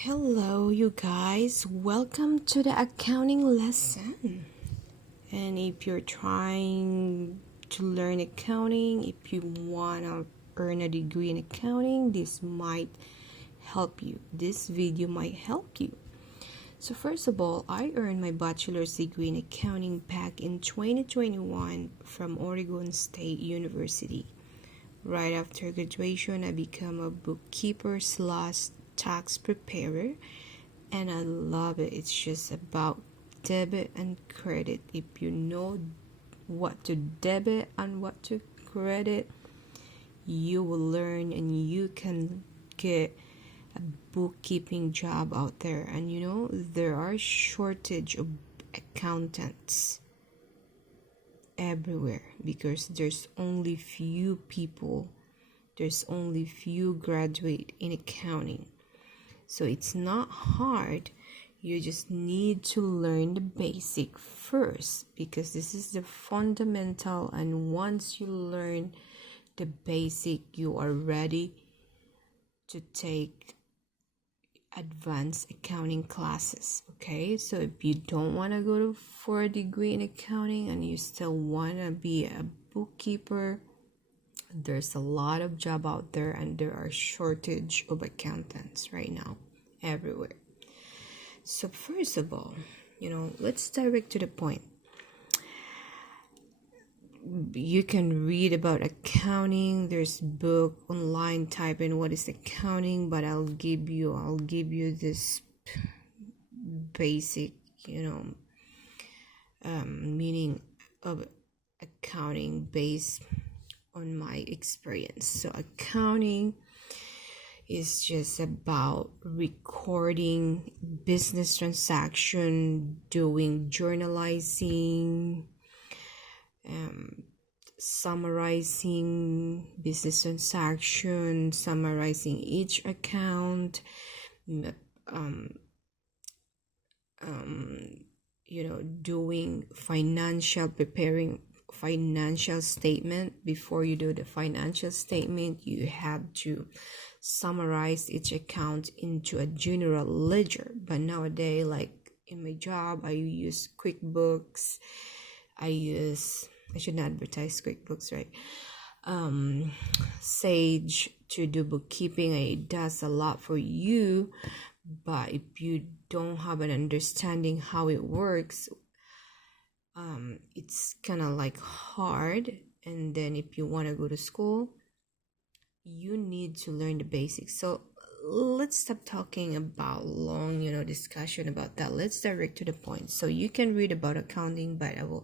Hello, you guys. Welcome to the accounting lesson. And if you're trying to learn accounting, if you want to earn a degree in accounting, this might help you. This video might help you. So, first of all, I earned my bachelor's degree in accounting back in 2021 from Oregon State University. Right after graduation, I became a bookkeeper slash tax preparer, and I love it. It's just about debit and credit. If you know what to debit and what to credit, you will learn and you can get a bookkeeping job out there. And there are shortage of accountants everywhere because there's only few graduate in accounting. So it's not hard. You just need to learn the basic first because this is the fundamental, and once you learn the basic, you are ready to take advanced accounting classes. Okay, so if you don't want to go for a degree in accounting and you still want to be a bookkeeper, there's a lot of job out there, and there are shortage of accountants right now everywhere. So first of all, let's direct to the point. You can read about accounting. There's book online, type in what is accounting, but I'll give you this basic meaning of accounting based on my experience. So accounting is just about recording business transaction, doing journalizing, summarizing business transaction, summarizing each account, doing preparing financial statement. Before you do the financial statement, you have to summarize each account into a general ledger. But nowadays, like in my job, I use QuickBooks. I should not advertise QuickBooks, right? Sage to do bookkeeping. It does a lot for you, but if you don't have an understanding how it works, it's kind of like hard. And then if you want to go to school, you need to learn the basics. So let's stop talking about long discussion about that. Let's direct to the point. So you can read about accounting, but I'm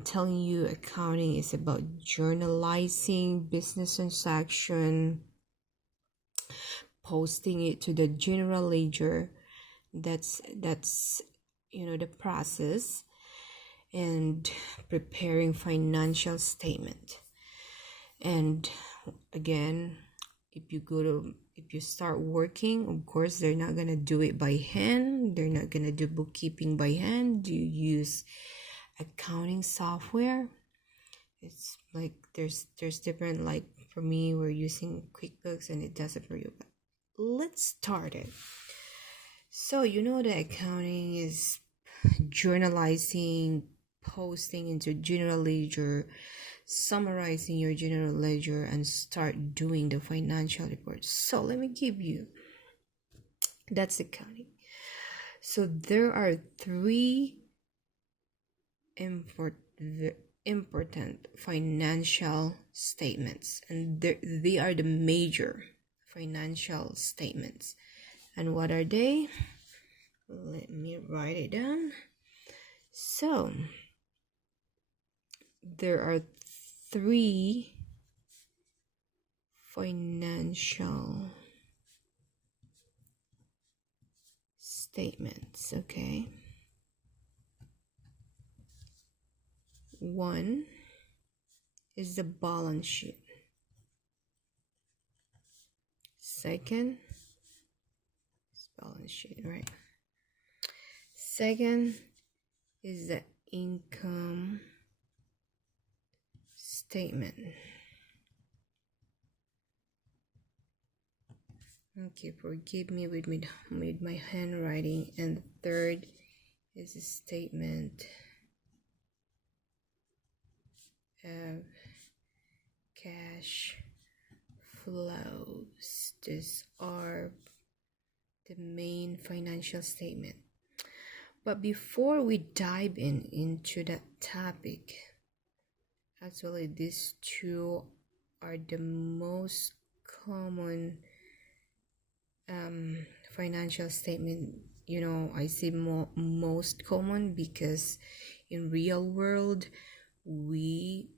telling you, accounting is about journalizing business transaction, posting it to the general ledger. That's the process, and preparing financial statement. And again, if you start working, of course they're not gonna do it by hand. They're not gonna do bookkeeping by hand. You use accounting software. It's like there's different, like for me, we're using QuickBooks and it does it for you. But let's start it. So the accounting is journalizing, posting into general ledger, summarizing your general ledger, and start doing the financial reports. So let me give you, that's accounting. So there are three important financial statements, and they are the major financial statements. And what are they? Let me write it down. So there are three financial statements, okay? One is the balance sheet. Second is balance sheet, right? Second is the income statement. Okay, forgive me with my handwriting. And the third is a statement of cash flows. These are the main financial statement. But before we dive into that topic, actually these two are the most common financial statement. I say most common because in real world, you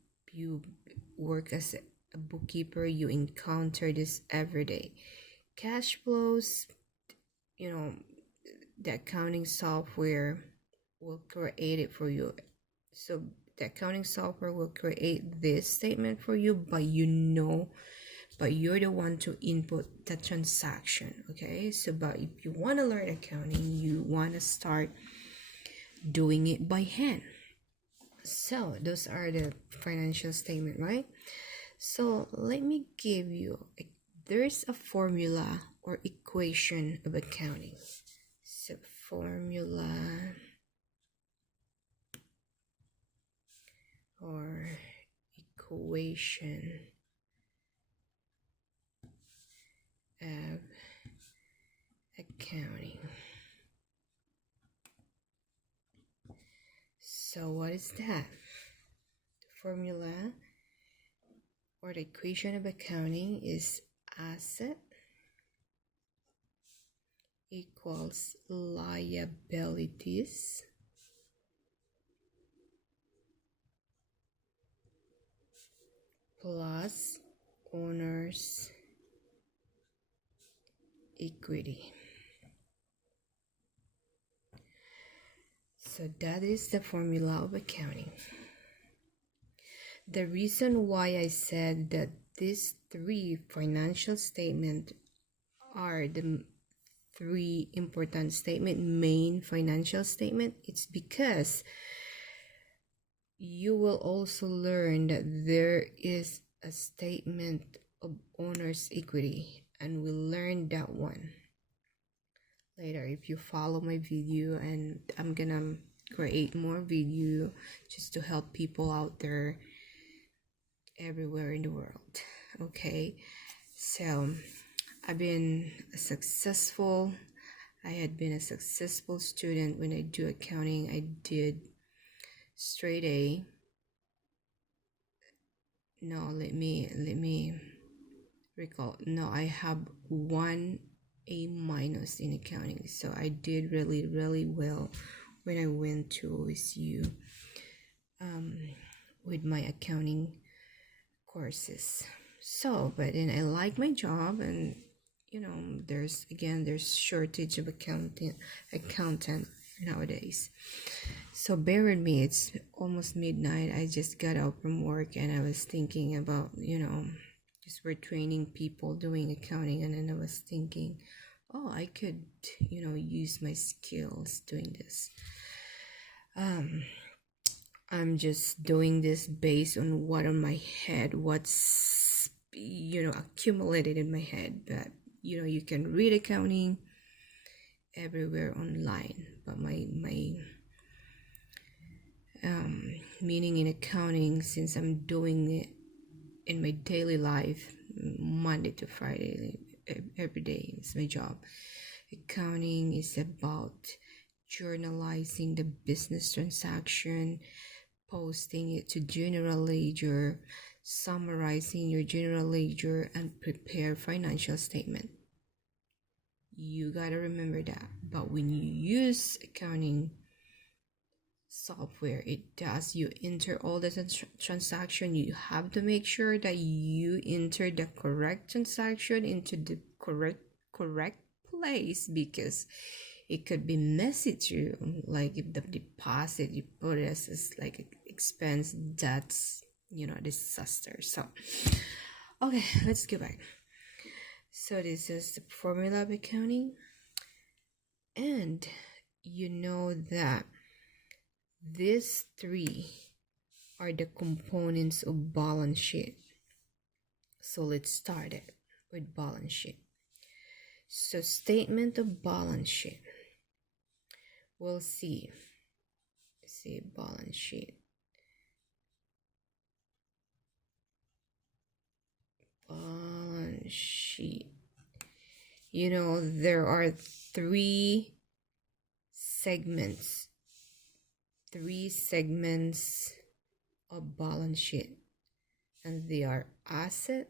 work as a bookkeeper, you encounter this every day. Cash flows, the accounting software will create it for you. So the accounting software will create this statement for you, but you're the one to input the transaction. Okay, so but if you want to learn accounting, you want to start doing it by hand. So those are the financial statement, right? So let me give you, there's a formula or equation of accounting. So formula or equation of accounting. So what is that? The formula or the equation of accounting is asset equals liabilities plus owner's equity. So that is the formula of accounting. The reason why I said that these three financial statements are the three important main financial statement, it's because you will also learn that there is a statement of owner's equity, and we'll learn that one later if you follow my video, and I'm gonna create more video just to help people out there everywhere in the world. Okay, so I had been a successful student when I do accounting. I did straight A. No, let me recall. No, I have 1 A minus in accounting. So I did really, really well when I went to OSU with my accounting courses. So, but then I like my job, and there's shortage of accountant nowadays. So bear with me, it's almost midnight. I just got out from work, and I was thinking about, just we're training people doing accounting, and then I was thinking, oh, I could, use my skills doing this. I'm just doing this based on what's accumulated in my head. But you can read accounting everywhere online, but my meaning in accounting, since I'm doing it in my daily life, Monday to Friday, every day, it's my job. Accounting is about journalizing the business transaction, posting it to general ledger, summarizing your general ledger, and prepare financial statement. You gotta remember that. But when you use accounting software, you enter all the transaction. You have to make sure that you enter the correct transaction into the correct place, because it could be messy too. Like if the deposit you put it as like expense, that's disaster. So okay, let's go back. So this is the formula of accounting, and that these three are the components of balance sheet. So let's start it with balance sheet. So statement of balance sheet. We'll see balance sheet. Balance sheet. You know, there are three segments of balance sheet, and they are asset,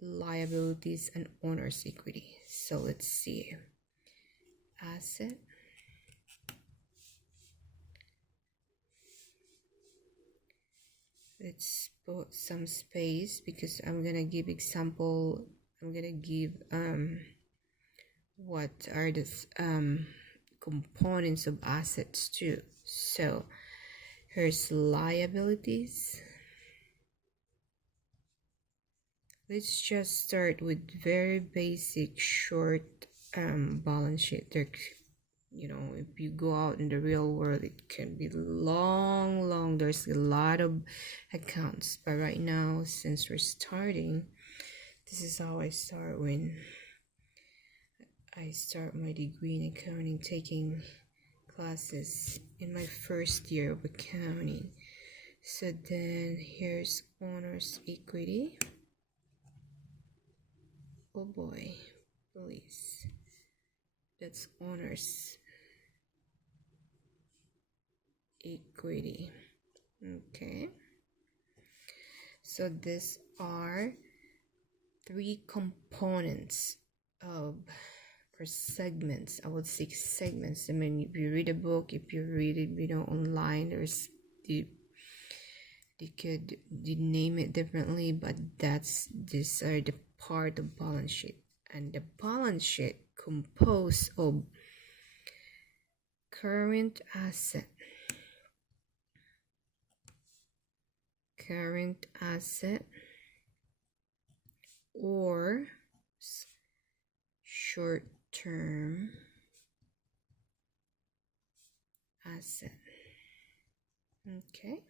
liabilities, and owner's equity. So let's see. Asset, let's put some space because I'm gonna give example. I'm gonna give what are the components of assets too. So here's liabilities. Let's just start with very basic short balance sheet. There, you know, if you go out in the real world, it can be long. There's a lot of accounts, but right now, since we're starting, this is how I start when I start my degree in accounting, taking classes in my first year of accounting. So then here's owner's equity. Oh boy, please. That's owner's equity. Okay. So these are three components of, or segments. I would say segments. I mean, if you read a book, if you read it, you know, online, there's they name it differently, but these are the part of balance sheet. And the balance sheet composed of current asset, or short-term asset. Okay.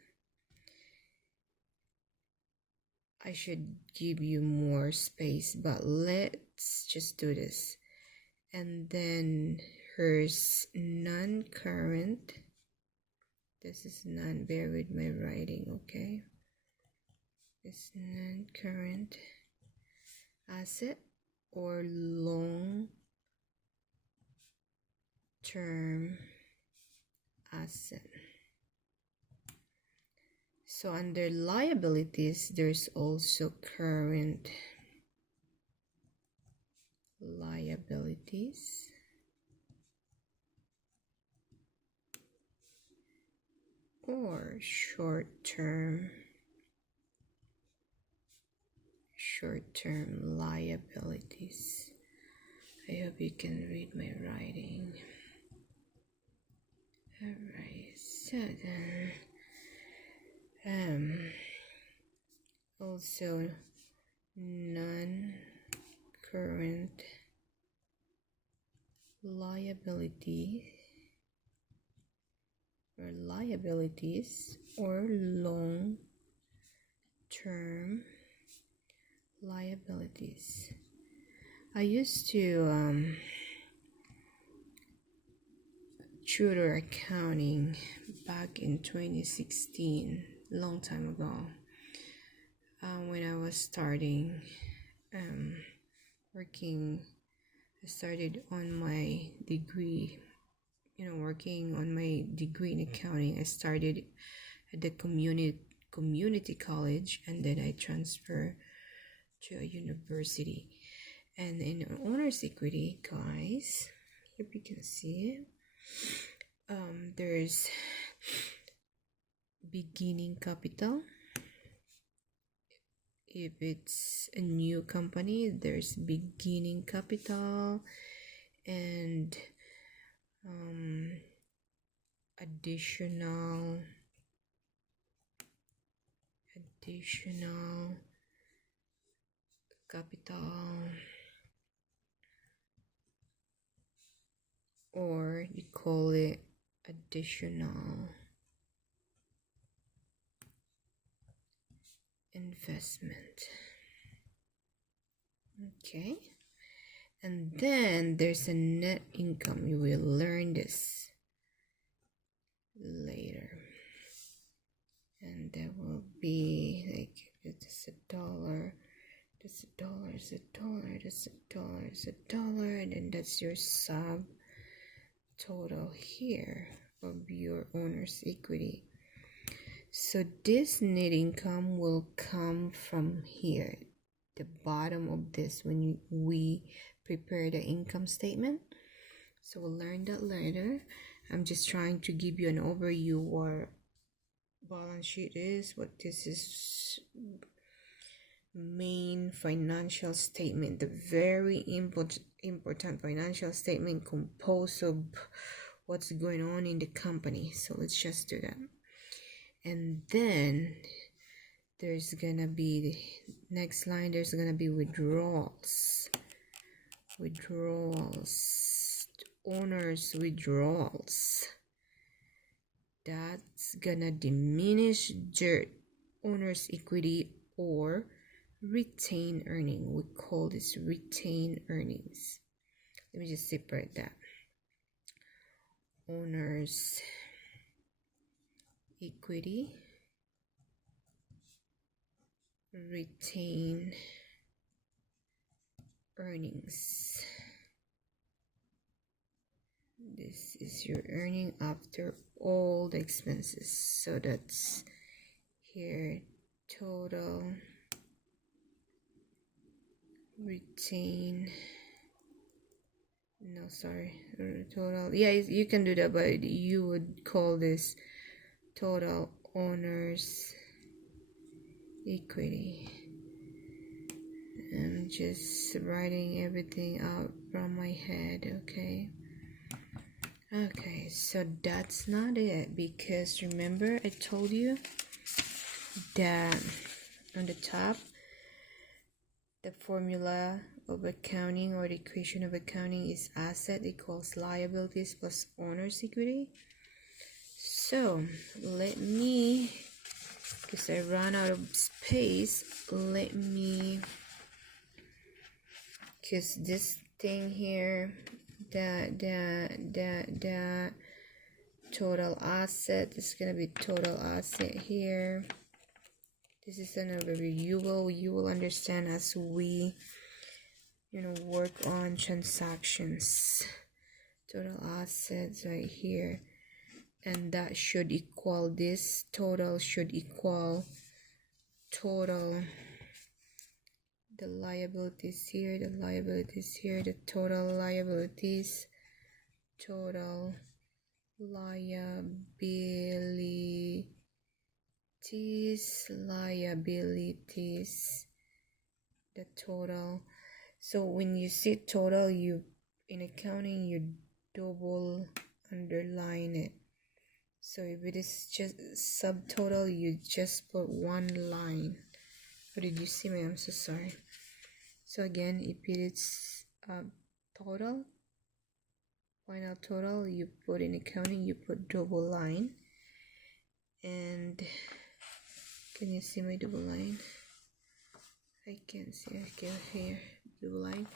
I should give you more space, but let's just do this. And then here's non-current. This is non, bear with my writing, okay? It's non-current asset or long-term asset. So under liabilities, there's also current liabilities, or short-term liabilities. I hope you can read my writing. Alright, so then also non-current liability or liabilities or long-term liabilities. I used to tutor accounting back in 2016, long time ago, when I was starting working. I started on my degree, you know, working on my degree in accounting. I started at the community college, and then I transferred to a university. And in owner's equity, guys, if you can see it, there's beginning capital. If it's a new company, there's beginning capital and additional capital, or you call it additional investment. Okay, And then there's a net income. You will learn this later. And there will be like it's $1, that's $1, it's $1, that's $1, it's $1, and then that's your sub total here of your owner's equity. So this net income will come from here, the bottom of this, when we prepare the income statement. So we'll learn that later. I'm just trying to give you an overview what balance sheet is, what this is. Main financial statement, the very important financial statement composed of what's going on in the company. So let's just do that. And then there's gonna be the next line, there's gonna be withdrawals, owners withdrawals. That's gonna diminish their owner's equity or retained earning. We call this retained earnings. Let me just separate that. Owner's equity, retained earnings. This is your earning after all the expenses. So that's here, total total, yeah, you can do that, but you would call this total owner's equity. I'm just writing everything out from my head. Okay, so that's not it, because remember I told you that on the top, the formula of accounting, or the equation of accounting, is asset equals liabilities plus owner's equity. So let me, because I ran out of space, because this thing here, the total asset is gonna be total asset here. This is an overview. You will understand as we work on transactions. Total assets right here, and that should equal, this total should equal total, the liabilities here, the total liabilities, the total. So when you see total, you in accounting you double underline it. So if it is just subtotal, you just put one line. Or did you see me? I'm so sorry. So again, if it is total, final total, you put in accounting, you put double line. And can you see my double line? I can't see. Okay, here, double line.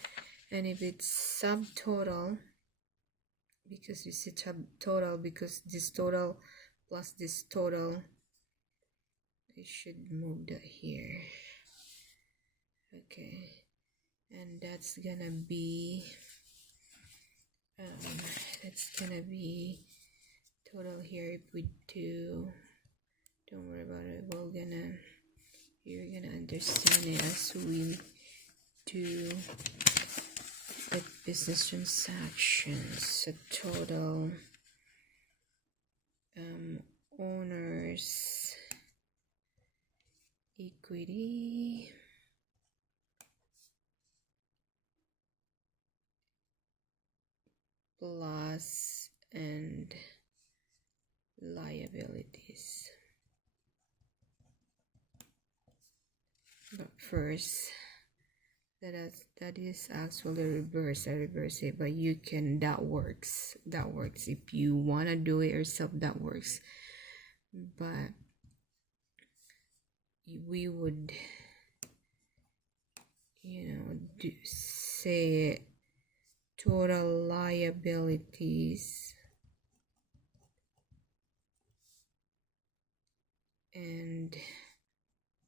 And if it's subtotal, because you see total, because this total plus this total, I should move that here. Okay, and that's gonna be total here. If we do, don't worry about it, you're gonna understand it as we do the business transactions. So total owner's equity plus and liabilities. But first, that is actually reverse. I reverse it, but you can, that works. If you want to do it yourself, that works. But we would say it total liabilities and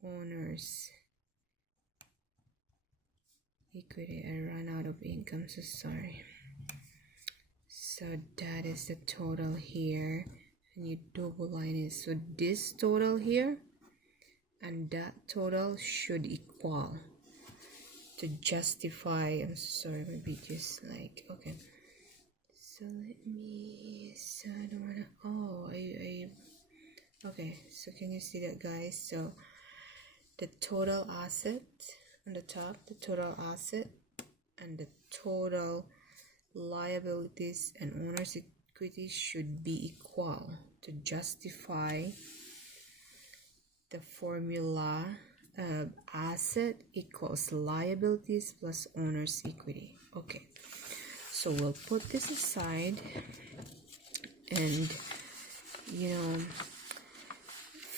owners equity. I ran out of income, so sorry. So that is the total here, and you double line it. So this total here and that total should equal to justify. I'm sorry, maybe just like, okay, so let me, so I don't wanna, oh, okay, so can you see that, guys? So the total asset on the top, the total asset and the total liabilities and owner's equity should be equal to justify the formula. Asset equals liabilities plus owner's equity. Okay, so we'll put this aside, and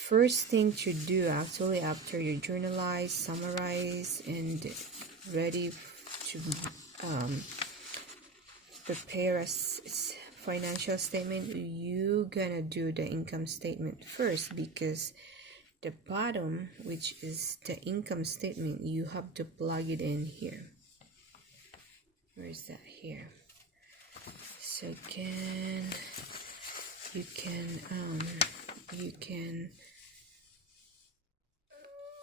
first thing to do actually after you journalize, summarize, and ready to prepare a financial statement, you gonna do the income statement first, because the bottom, which is the income statement, you have to plug it in here. Where is that? Here. So again, you can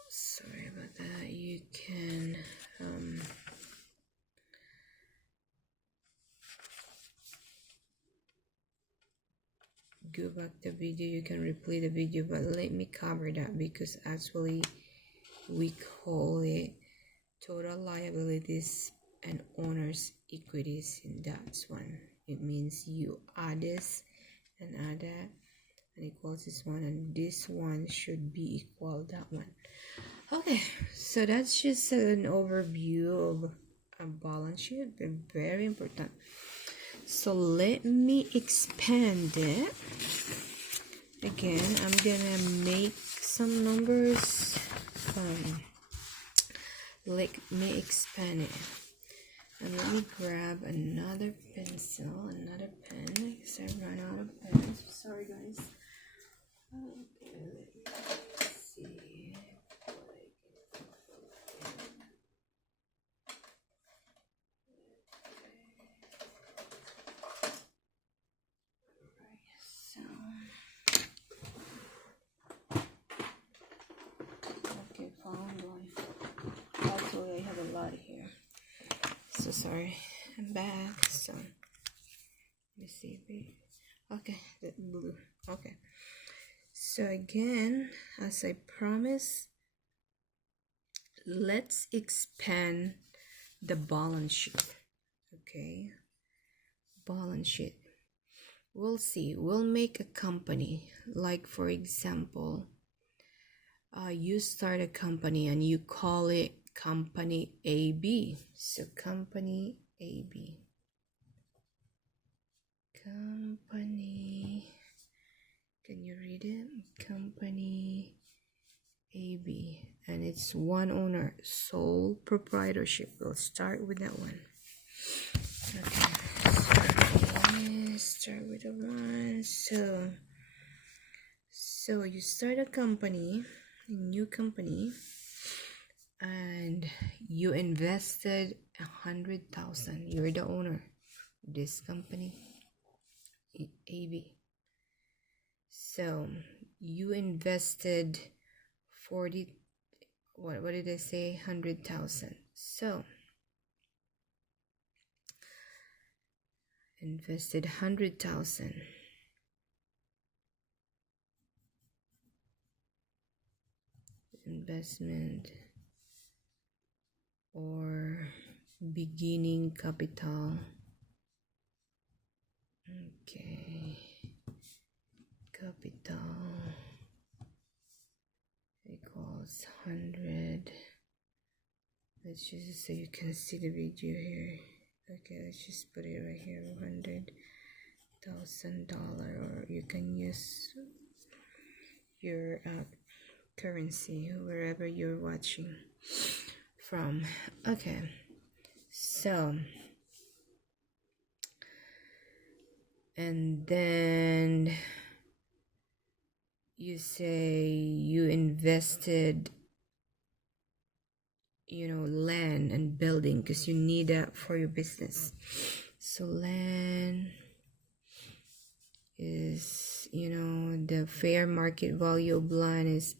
sorry about that, you can go back the video, you can replay the video, but let me cover that, because actually we call it total liabilities and owners equities, and that's one. It means you add this and add that and equals this one, and this one should be equal that one. Okay, so that's just an overview of a balance sheet, very important. So let me expand it. Again, I'm gonna make some numbers. Let me expand it. And let me grab another pencil, another pen, because I ran out of pens. Sorry, guys. Okay, let's see. Okay, found one. Actually, I have a lot here. So sorry. I'm back. So let me see. Okay, the blue. Okay. So again, as I promised, let's expand the balance sheet. Okay, balance sheet. We'll see. We'll make a company. Like for example, you start a company and you call it Company AB. So Company AB. Company. Can you read it? Company AB. And it's one owner, sole proprietorship. We'll start with that one. Okay. Start with the one. So you start a company, a new company, and you invested 100,000. You're the owner of this company, AB. So you invested 40. What did I say? 100,000. So invested 100,000. Investment or beginning capital. Okay, capital equals 100. Let's just, so you can see the video here. Okay, let's just put it right here, $100,000, or you can use your currency wherever you're watching from. Okay, so and then you say you invested, land and building because you need that for your business. So land is, the fair market value of land is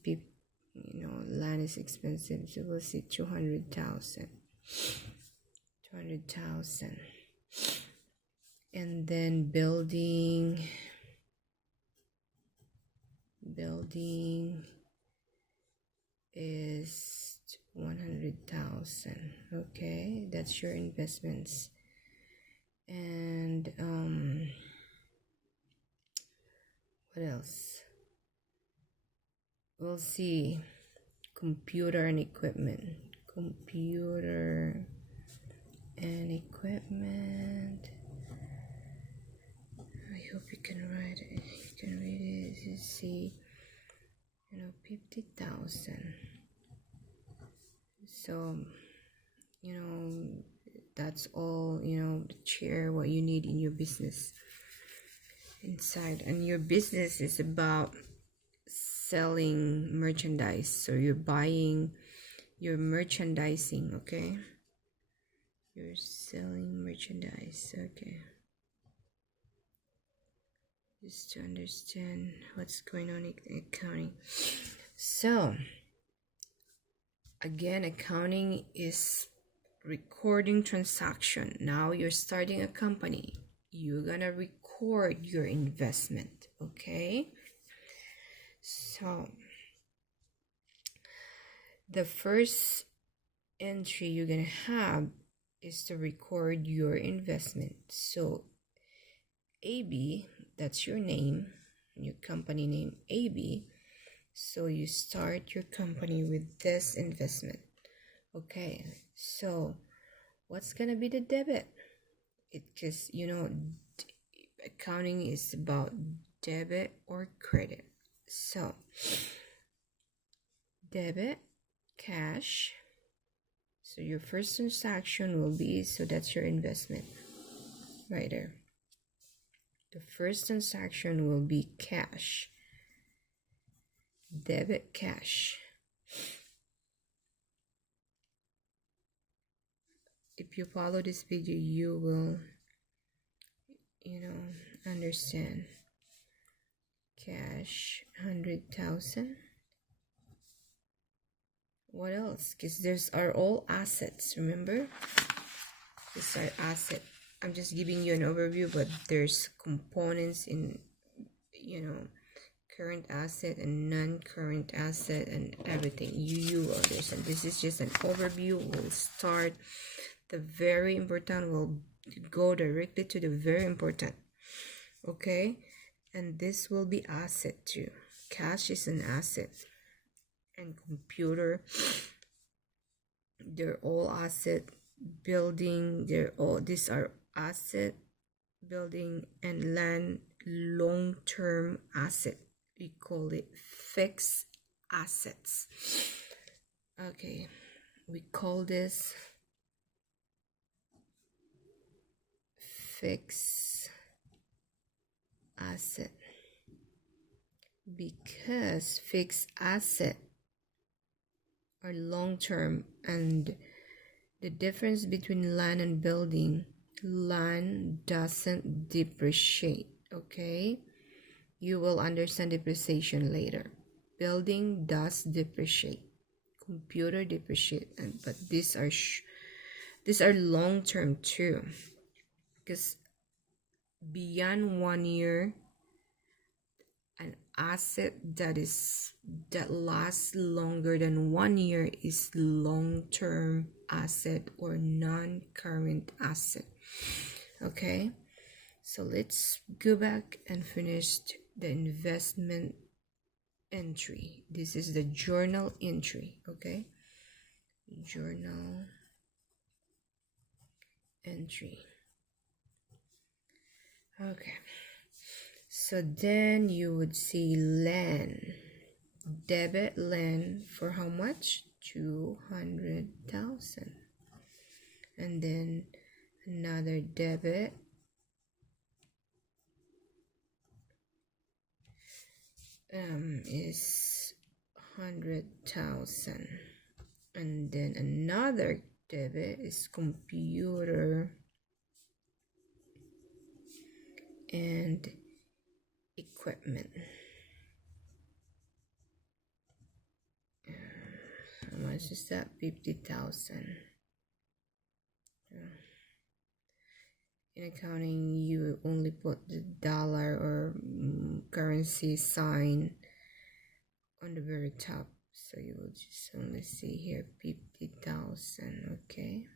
land is expensive, so we'll see 200,000. And then building is 100,000. Okay, that's your investments. And what else? We'll see computer and equipment. I hope you can write it. You can read it. You see, 50,000. So, that's all, share what you need in your business inside. And your business is about selling merchandise. So you're merchandising, okay? You're selling merchandise, okay? Just to understand what's going on in accounting. So, again, accounting is recording transaction. Now you're starting a company. You're gonna record your investment, okay? So, the first entry you're gonna have is to record your investment. So, AB, that's your name, your company name, AB. So you start your company with this investment. Okay, so what's gonna be the debit? Because accounting is about debit or credit. So debit, cash. So your first transaction will be, so that's your investment right there. The first transaction will be cash. Debit, cash. If you follow this video, you will, understand. Cash, 100,000. What else? Because these are all assets, remember? These are assets. I'm just giving you an overview, but there's components in, current asset and non-current asset and everything. You will understand. This is just an overview. We'll start the very important. We'll go directly to the very important. Okay? And this will be asset too. Cash is an asset. And computer, they're all asset. Building, these are asset. Building and land, long-term asset. We call it fixed assets. Okay, we call this fixed asset because fixed asset are long-term, and the difference between land and building, land doesn't depreciate. Okay, you will understand depreciation later. Building does depreciate, computer depreciate, but these are long-term too, because beyond 1 year, an asset that lasts longer than 1 year is long-term asset or non-current asset. Okay, so let's go back and finish the investment entry. This is the journal entry. Okay, journal entry. Okay, so then you would see land, debit land for how much? 200,000. And then another debit is 100,000, and then another debit is computer and equipment. How much is that? 50,000. In accounting, you only put the dollar or currency sign on the very top, so you will just only see here 50,000. Okay,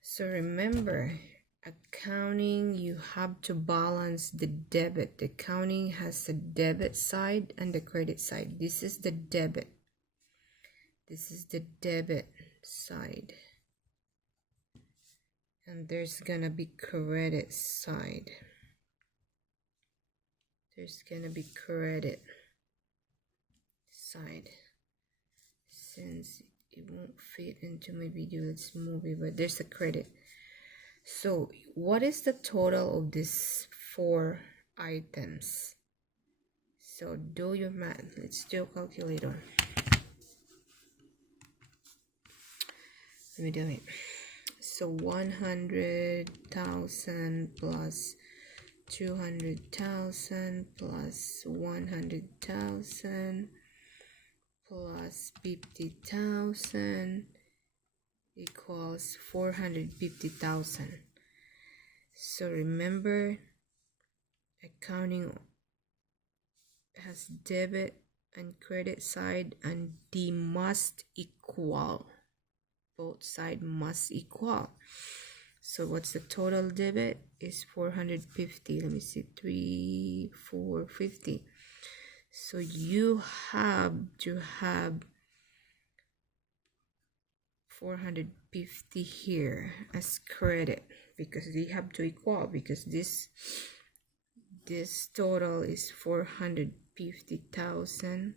so remember, accounting, you have to balance the debit. The accounting has a debit side and the credit side. This is the debit, this is the debit side, and there's gonna be credit side. There's gonna be credit side. Since it won't fit into my video, let's move it, but there's a credit. So what is the total of these 4 items? So do your math. Let's do a calculator. Let me do it. So 100,000 plus 200,000 plus 100,000 plus 50,000 equals 450,000. So remember, accounting has debit and credit side, and they must equal. Both sides must equal. So what's the total debit? Is 450. Let me see, 450. So you have to have 450 here as credit, because they have to equal, because this total is 450,000,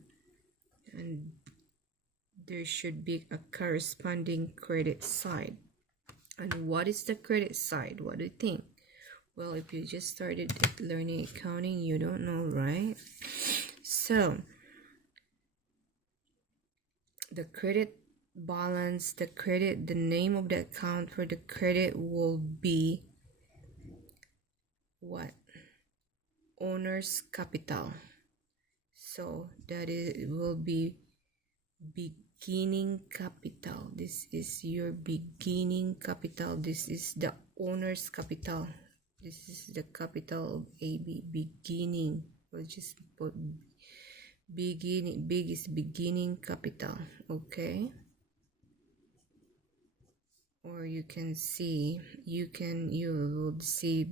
and there should be a corresponding credit side. And what is the credit side? What do you think? Well, if you just started learning accounting, you don't know, right? So the credit balance, the name of the account for the credit will be what? Owner's capital. So that will be beginning capital. This is your beginning capital. This is the owner's capital. This is the capital of AB. Beginning. We'll just put beginning. Big is beginning capital. Okay. Or you can see, you will see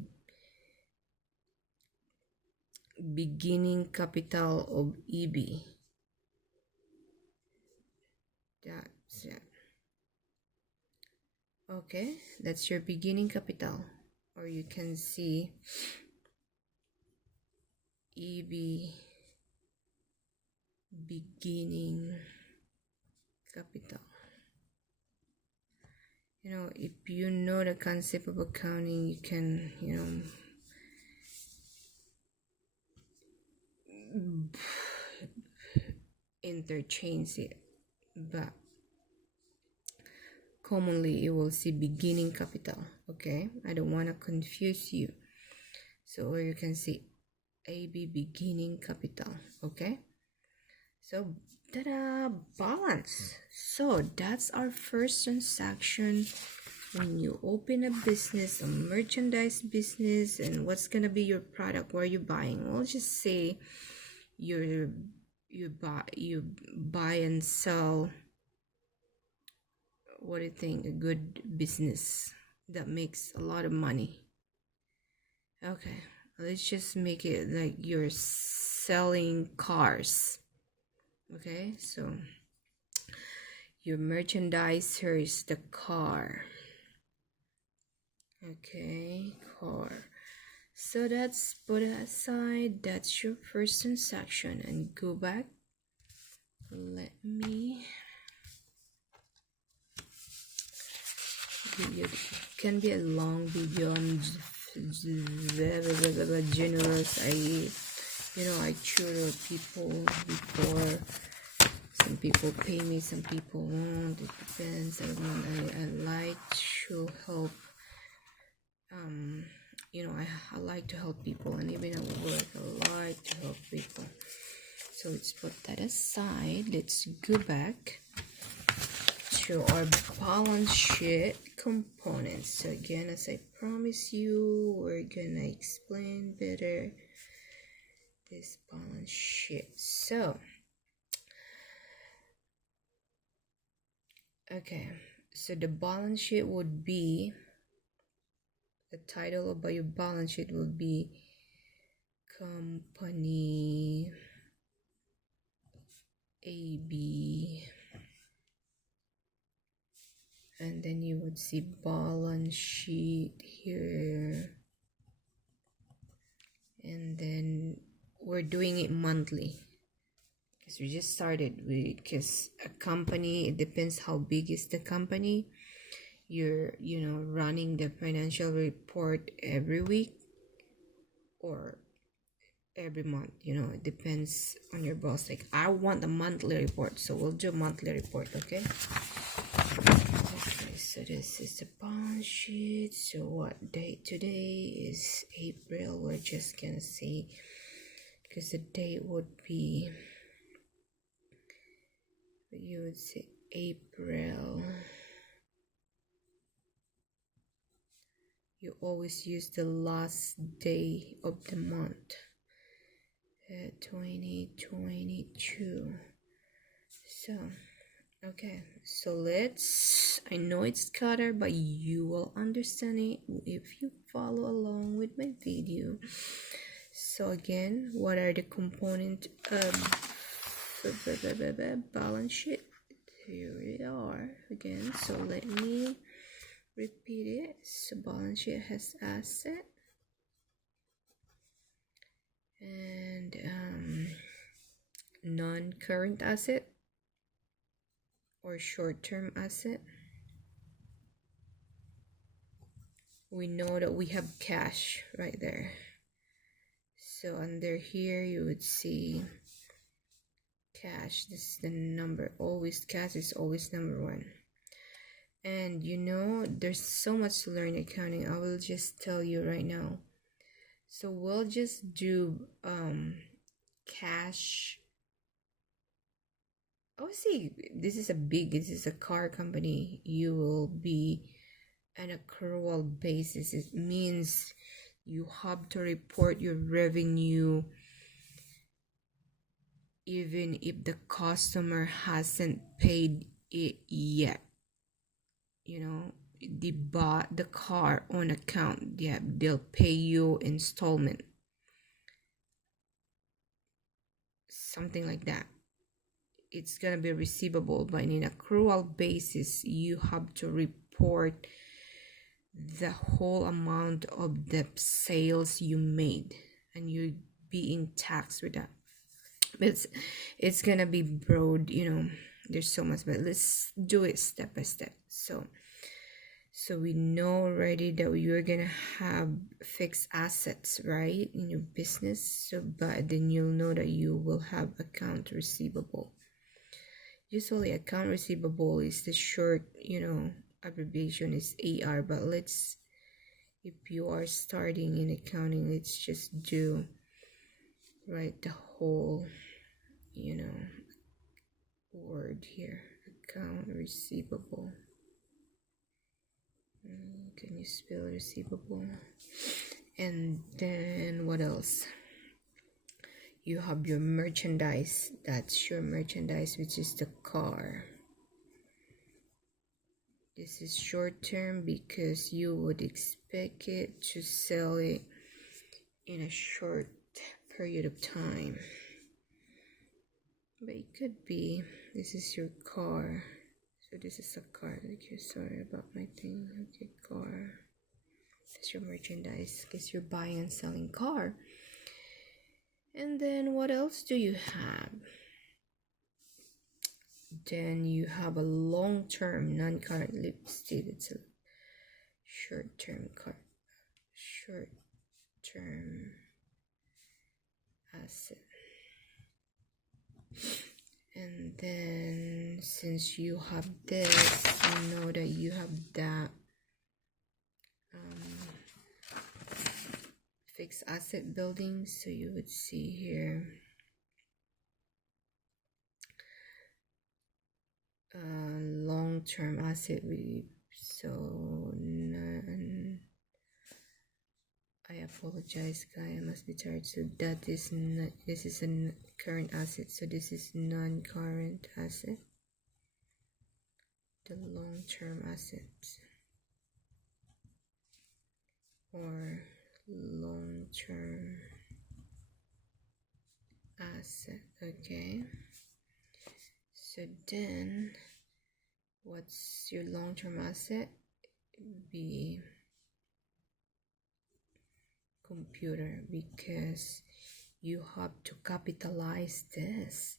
beginning capital of EB. That's it. Okay, that's your beginning capital. Or you can see EB beginning capital. You know, if you know the concept of accounting, you can, interchange it, but commonly you will see beginning capital. Okay, I don't want to confuse you, so you can see AB beginning capital. Okay, so ta-da, balance. So that's our first transaction when you open a business, a merchandise business. And what's gonna be your product? What are you buying? We'll just say you buy and sell, what do you think, a good business that makes a lot of money. Okay, let's just make it like you're selling cars. Okay, so your merchandiser is the car. Okay, car. So that's put it aside. That's your first transaction, and go back. Let me video. Can be a long video. I'm generous. I I tutor people before. Some people pay me, some people won't. It depends. I like to help. I like to help people, and even at work, I like to help people. So let's put that aside. Let's go back to our balance sheet components. So again, as I promised you, we're gonna explain better this balance sheet. So okay, so the balance sheet would be, the title of your balance sheet will be Company AB, and then you would see balance sheet here, and then we're doing it monthly because we just started. Because a company, it depends how big is the company. You're running the financial report every week or every month. It depends on your boss. Like, I want the monthly report, so we'll do monthly report. Okay, so this is the balance sheet. So what date today is? April. We're just gonna see, because the date would be, you would say April. You always use the last day of the month. 2022. So okay, so I know it's scattered, but you will understand it if you follow along with my video. So again, what are the components of balance sheet? Here we are again. So let me repeat it. So balance sheet has asset and non-current asset or short-term asset. We know that we have cash right there. So under here you would see cash. This is the number. Always cash is always number one. And there's so much to learn accounting. I will just tell you right now. So we'll just do cash. Obviously, this is a car company. You will be an accrual basis. It means you have to report your revenue even if the customer hasn't paid it yet. They bought the car on account. Yeah, they'll pay you installment, something like that. It's gonna be receivable, but in accrual basis, you have to report the whole amount of the sales you made, and you're being taxed with that. But it's gonna be broad. There's so much, but let's do it step by step. So we know already that you're gonna have fixed assets, right, in your business. So but then you'll know that you will have account receivable. Usually account receivable is the short abbreviation is AR, but if you are starting in accounting, let's just do the whole word here, account receivable. Can you spell receivable? And then what else? You have your merchandise. That's your merchandise, which is the car. This is short term because you would expect it to sell it in a short period of time. But it could be, this is your car. So this is a car. Okay, sorry about my thing. Okay, car. That's your merchandise because you're buying and selling car. And then what else do you have? Then you have a long-term non-current listed. It's a short-term asset. asset. And then since you have this, you know that you have that fixed asset building. So you would see here long-term asset. I apologize, guys. I must be tired. So that is not. This is a current asset. So this is non-current asset. The long-term assets or long-term asset. Okay. So then, what's your long-term asset? Be computer, because you have to capitalize this.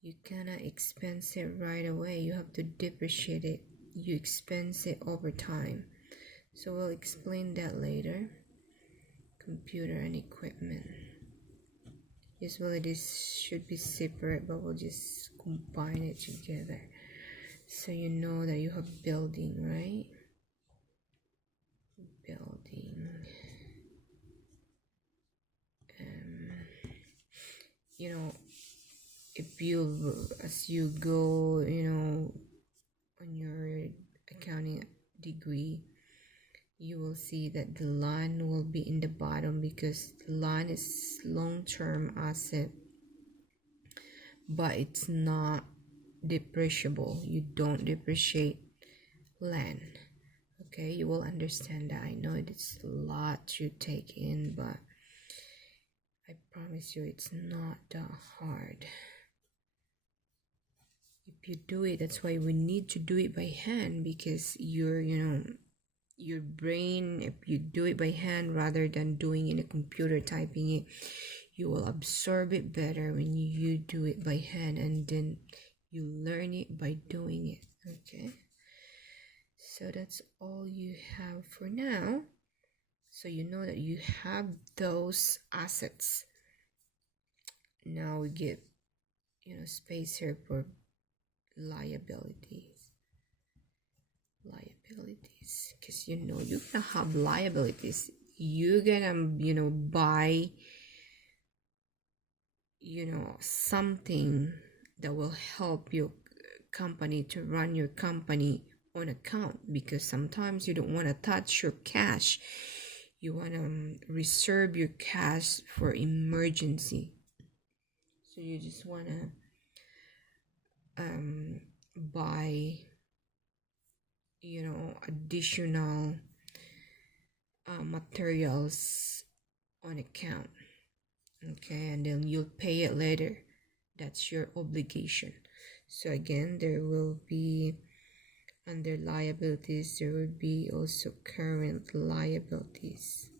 You cannot expense it right away. You have to depreciate it. You expense it over time. So we'll explain that later. Computer and equipment. Usually this should be separate, but we'll just combine it together. So you know that you have building, right? Building. You know, if you, as you go, you know, on your accounting degree, you will see that the line will be in the bottom because the line is long-term asset, but it's not depreciable. You don't depreciate land. Okay, you will understand that. I know it's a lot to take in, but I promise you it's not that hard. If you do it, that's why we need to do it by hand, because your brain, if you do it by hand rather than doing in a computer typing it, you will absorb it better when you do it by hand, and then you learn it by doing it. Okay, so that's all you have for now. So you know that you have those assets. Now we get space here for liabilities, because you're gonna have liabilities. You're gonna buy something that will help your company to run your company on account, because sometimes you don't want to touch your cash. You want to reserve your cash for emergency. So you just want to buy additional materials on account. Okay, and then you'll pay it later. That's your obligation. So again, there will be, under liabilities, there will be also current liabilities.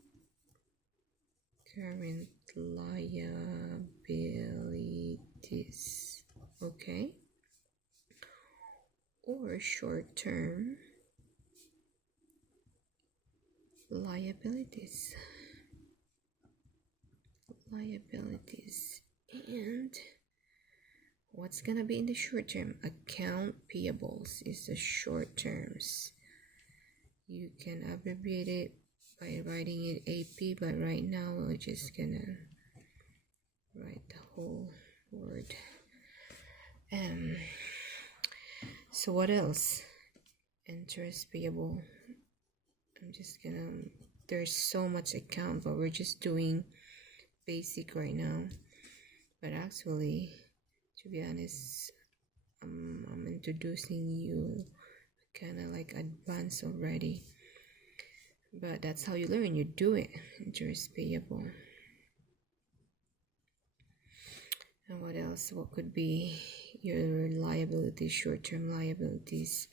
Okay, or short-term liabilities. And what's gonna be in the short term? Account payables is the short terms. You can abbreviate it by writing it AP, but right now we're just gonna write the whole word. So what else? Interest payable. There's so much account, but we're just doing basic right now. But actually, to be honest, I'm introducing you kind of like advanced already. But that's how you learn. You do it. Interest payable. And what else? What could be your liabilities? Short-term liabilities.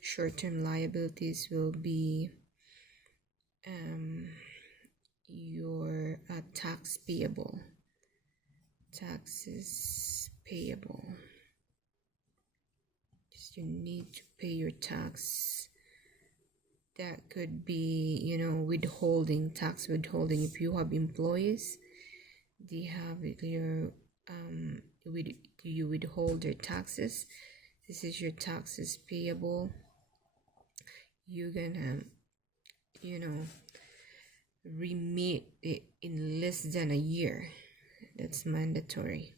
Short-term liabilities will be your tax payable. Taxes payable. You need to pay your tax. That could be, withholding, tax withholding. If you have employees, do you have your do you withhold your taxes? This is your taxes payable. You're gonna remit it in less than a year. That's mandatory.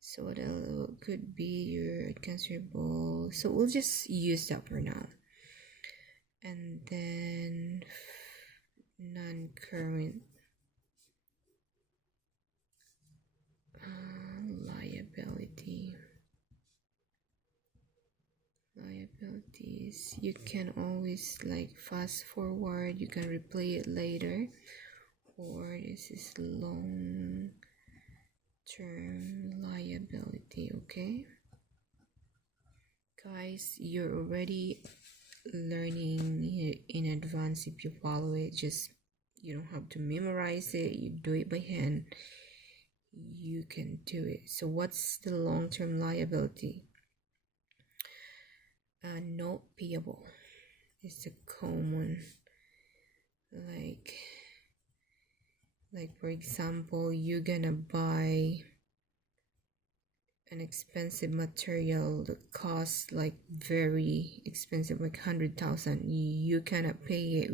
So what else could be your accounts payable? So we'll just use that for now. And then non-current liabilities. You can always like fast forward, you can replay it later, or this is long term liability. Okay guys, you're already learning in advance. If you follow it, just you don't have to memorize it, you do it by hand, you can do it. So what's the long-term liability? Note payable is a common, like for example, you're gonna buy an expensive material that costs like very expensive, like 100,000. You cannot pay it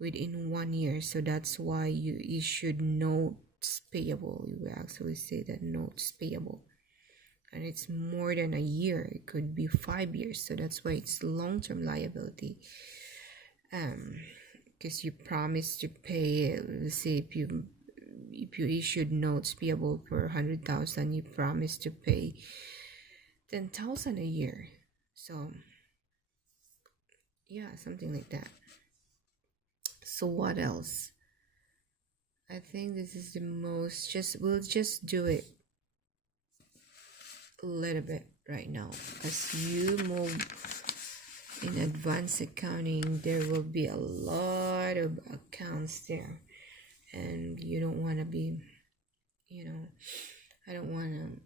within 1 year, so that's why you issued notes payable. You will actually say that notes payable, and it's more than a year, it could be 5 years, so that's why it's long-term liability. Because you promised to pay it. Let's say if you issued notes payable for 100,000, you promised to pay 10,000 a year. So yeah, something like that. So what else? I think this is the most, we'll just do it a little bit right now. As you move in advanced accounting, there will be a lot of accounts there, and you don't want to be, I don't want to,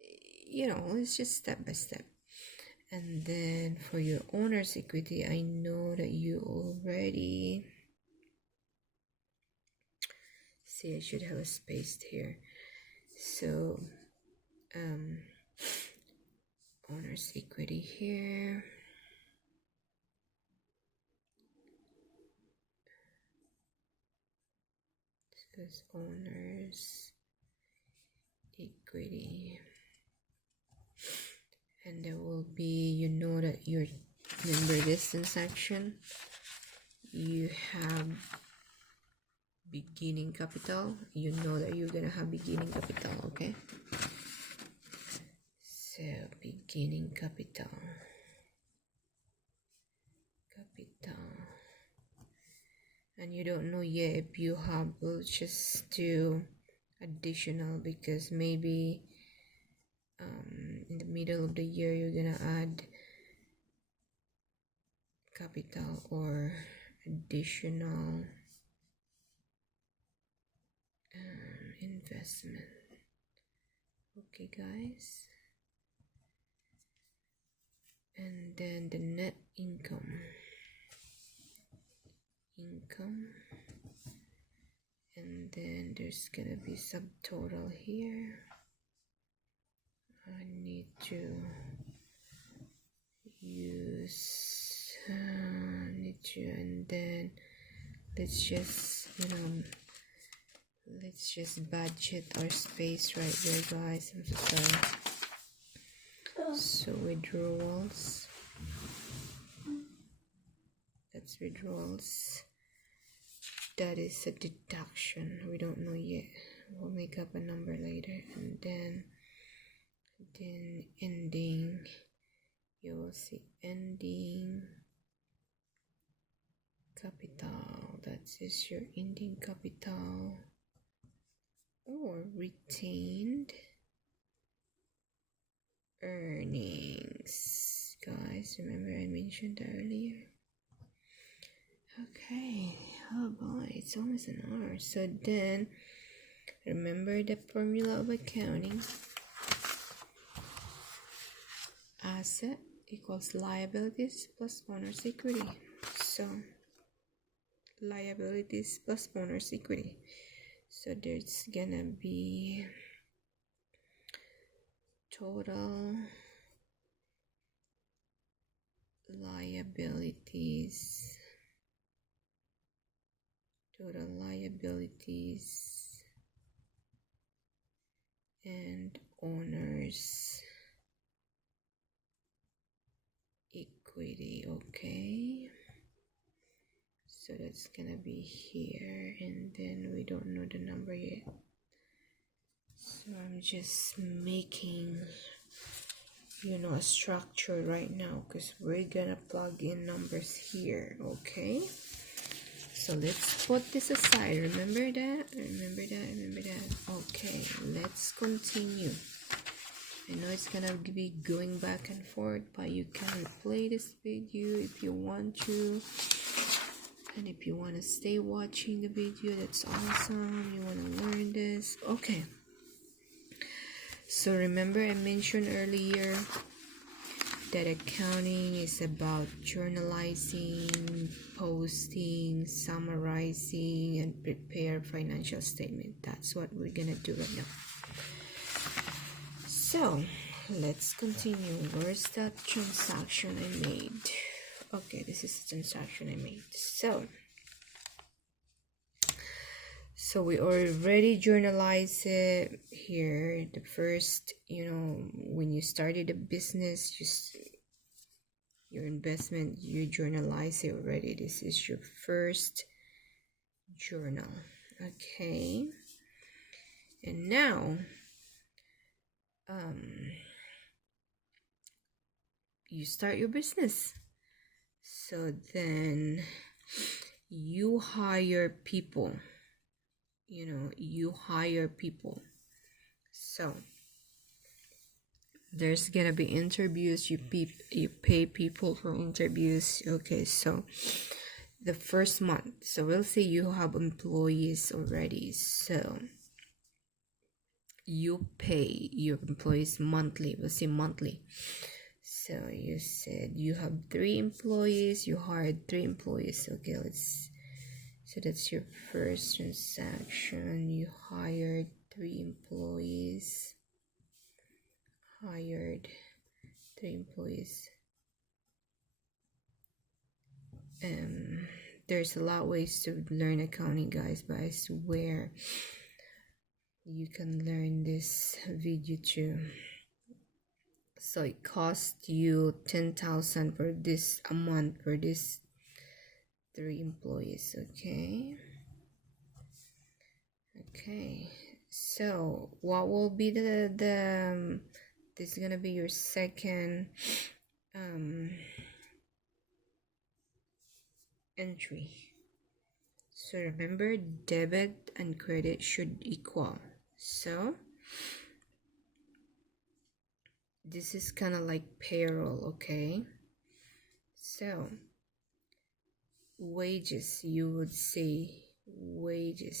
it's just step by step. And then for your owner's equity, I know that you already see, I should have a space here. So owner's equity here. This is owner's equity, and there will be, that your, remember this transaction, you have beginning capital, that you're gonna have beginning capital. Okay, so beginning capital, and you don't know yet if you have, we'll just do additional, because maybe in the middle of the year you're gonna add capital or additional investment. Okay guys, and then the net income, and then there's gonna be subtotal here. I need to use and then let's just budget our space right there, guys. I'm so sorry. So withdrawals, that's withdrawals, that is a deduction, we don't know yet, we'll make up a number later. And then ending, you will see ending capital, that is your ending capital, or retained earnings. Guys, remember I mentioned earlier? Okay, oh boy, it's almost an hour. So then remember the formula of accounting: asset equals liabilities plus owner's equity. So liabilities plus owner's equity. So there's gonna be total liabilities, and owners equity. Okay, so that's gonna be here, and then we don't know the number yet, so I'm just making a structure right now because we're gonna plug in numbers here. Okay, so let's put this aside. Remember that. Okay, let's continue. I know it's gonna be going back and forth, but you can replay this video if you want to, and if you want to stay watching the video, that's awesome. You want to learn this. Okay, so remember I mentioned earlier that accounting is about journalizing, posting, summarizing, and prepare financial statement. That's what we're gonna do right now. So let's continue. Where's that transaction I made? Okay, this is the transaction I made. So we already journalize it here. The first, when you started a business, just your investment, you journalize it already. This is your first journal. Okay, and now you start your business. So then you hire people. You hire people. So there's gonna be interviews. You pay people for interviews. Okay, so the first month. So we'll say you have employees already. So you pay your employees monthly. We'll say monthly. So you said you have 3 employees. You hired 3 employees. Okay, so that's your first transaction. You hired 3 employees. There's a lot of ways to learn accounting, guys, but I swear you can learn this video too. So it cost you 10,000 for this a month for this 3 employees. Okay, so what will be the this is gonna be your second entry. So remember, debit and credit should equal. So this is kind of like payroll. Okay, so wages, you would say wages,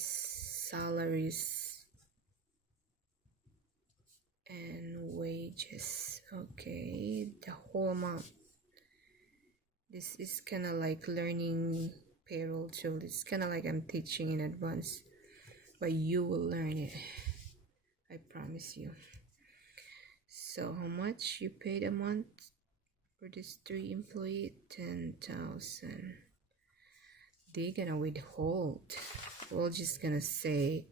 salaries, and wages. Okay, the whole amount. This is kind of like learning payroll too. It's kind of like I'm teaching in advance, but you will learn it, I promise you. So how much you paid a month for this 3 employee? 10,000. They're gonna withhold. We're just gonna say,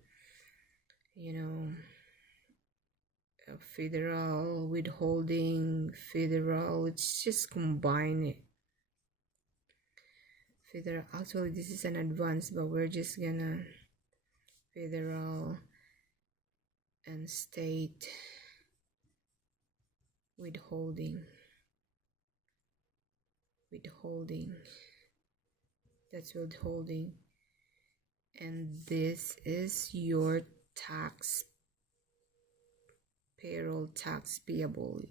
federal withholding, federal. Let's just combine it. Federal. Actually, this is an advance, but we're just gonna federal and state withholding. That's withholding, and this is your tax, payroll tax payable.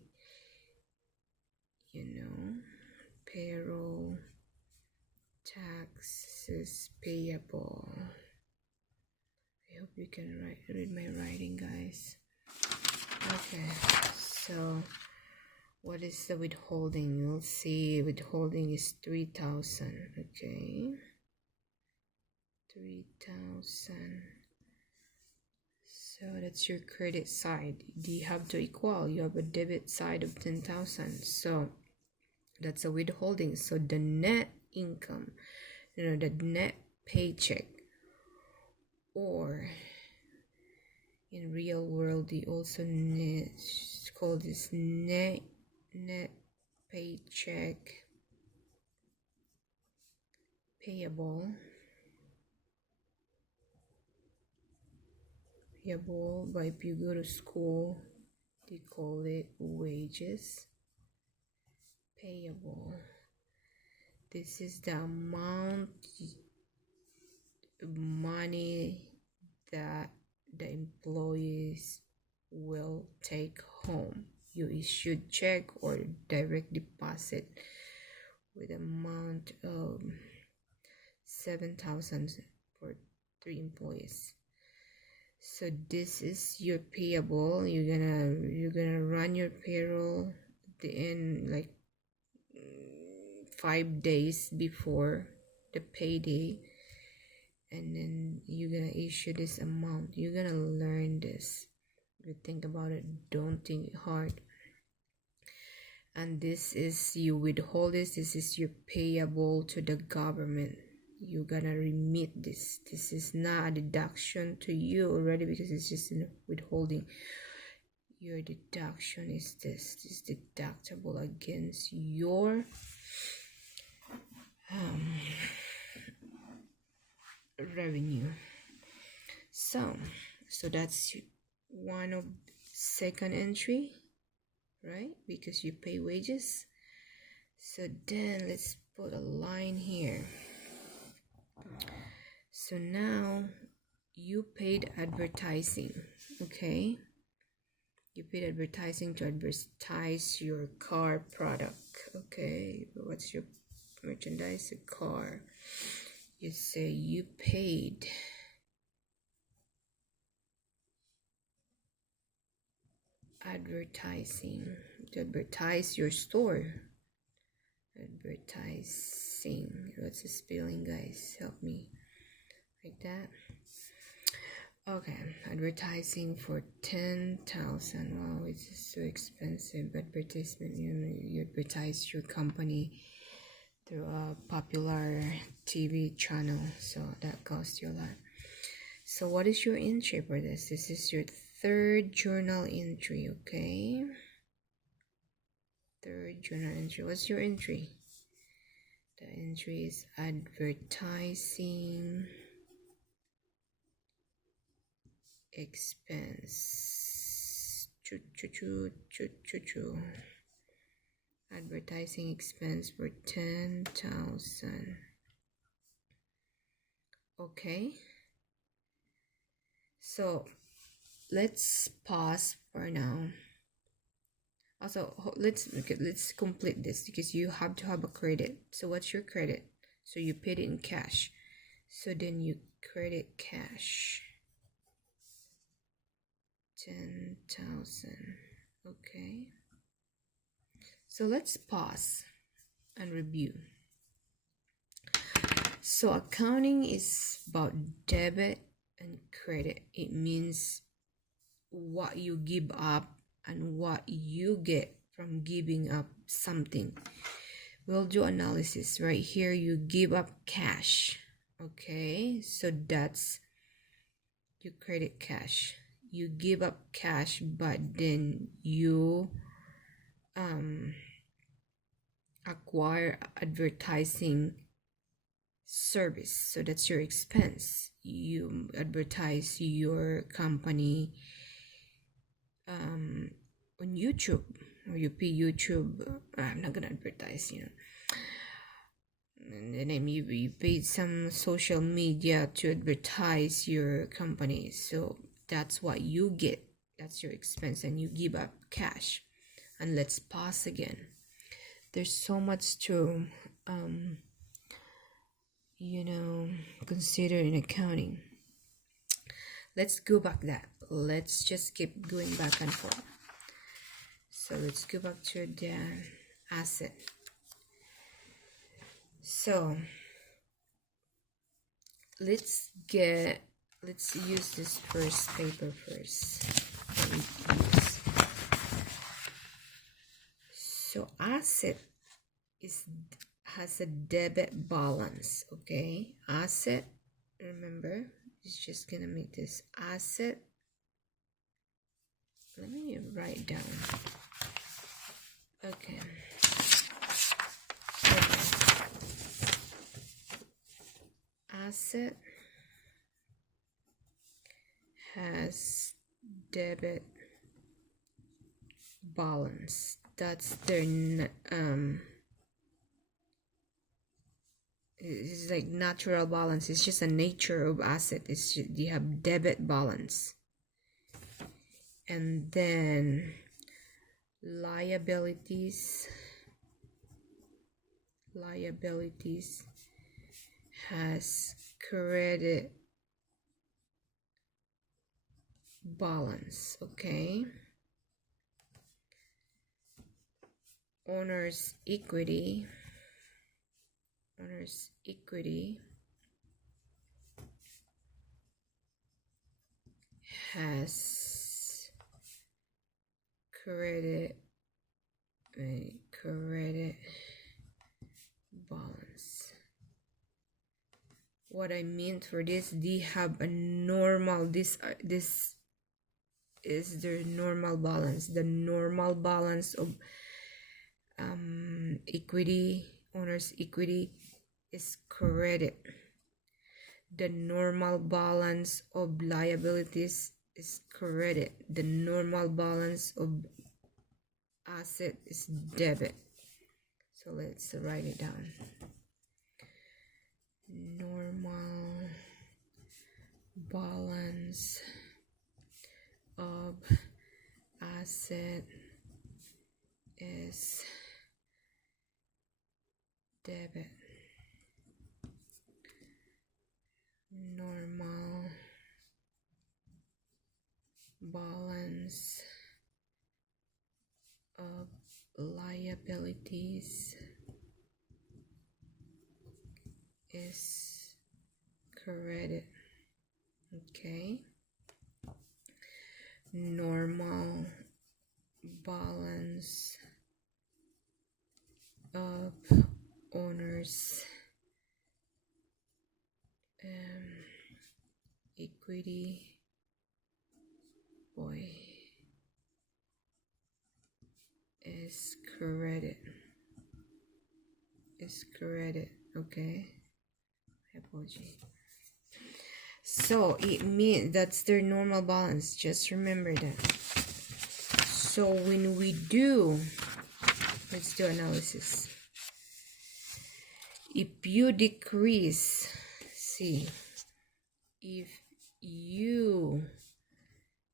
Payroll taxes payable. I hope you can read my writing, guys. Okay, so what is the withholding? You'll see withholding is 3,000. Okay, 3,000. So that's your credit side. You have to equal. You have a debit side of 10,000. So that's a withholding. So the net income, the net paycheck, or in real world, you also call this net paycheck payable. But if you go to school, they call it wages payable. This is the amount of money that the employees will take home. You issue check or direct deposit with amount of 7,000 for 3 employees. So this is your payable. You're gonna run your payroll at the end, like 5 days before the payday, and then you're gonna issue this amount. You're gonna learn this. You think about it, don't think hard. And this is, you withhold this is your payable to the government. You're gonna remit this. This is not a deduction to you already, because it's just in withholding. Your deduction is this is deductible against your revenue. So that's one of second entry, right? Because you pay wages. So then let's put a line here. So now you paid advertising, okay? You paid advertising to advertise your car product, okay? What's your merchandise? A car. You say you paid advertising to advertise your store. Advertising. What's the spelling, guys? Help me. Like that. Okay, advertising for 10,000. Wow, it's so expensive. Advertisement, you advertise your company through a popular TV channel, so that costs you a lot. So what is your entry for this? This is your third journal entry, okay? Third journal entry. What's your entry? The entry is advertising expense. Advertising expense for 10,000. Okay. So let's pause for now. Also, let's complete this, because you have to have a credit. So what's your credit? So you paid it in cash. So then you credit cash. 10,000. Okay. So let's pause and review. So accounting is about debit and credit. It means what you give up and what you get from giving up something. We'll do analysis right here. You give up cash, okay? So that's you credit cash. You give up cash, but then you acquire advertising service. So that's your expense. You advertise your company on YouTube, or you pay YouTube. I'm not gonna advertise, and then you paid some social media to advertise your company. So that's what you get. That's your expense, and you give up cash. And let's pause again. There's so much to consider in accounting. Let's go back that. Let's just keep going back and forth. So let's go back to the asset. So let's get let's use this first paper first. That we use. So asset has a debit balance. Okay, asset, remember, it's just gonna make this asset. Let me write it down. Okay. Asset has debit balance. That's their it's like natural balance. It's just a nature of asset. It's just, you have debit balance. And then liabilities has credit balance. Okay, owner's equity has credit balance. What I mean for this, they have a normal, this is their normal balance. The normal balance of equity, owner's equity, is credit. The normal balance of liabilities is credit. The normal balance of asset is debit. So let's write it down. Normal balance of asset is debit. Normal balance of liabilities is credit. Okay. Normal balance of owner's equity is credit. Okay, apology. So it means that's their normal balance. Just remember that. So when we do, let's do analysis. If you decrease, if you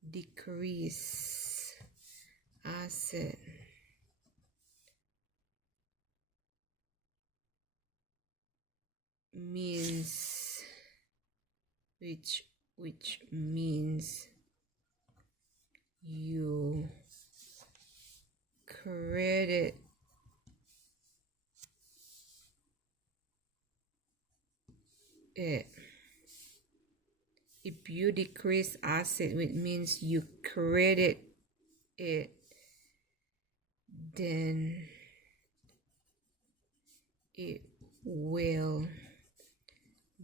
decrease asset means, which means you credit it. If you decrease asset, it means you credit it, then it will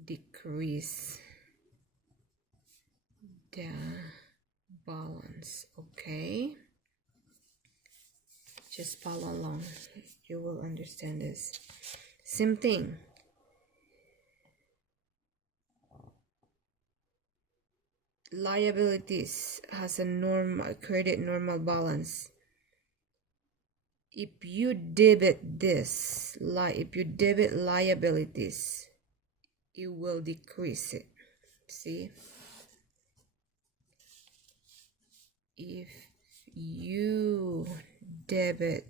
decrease the balance. Okay, just follow along, you will understand this. Same thing. Liabilities has a normal balance. If you debit this, if you debit liabilities, it will decrease it. See, if you debit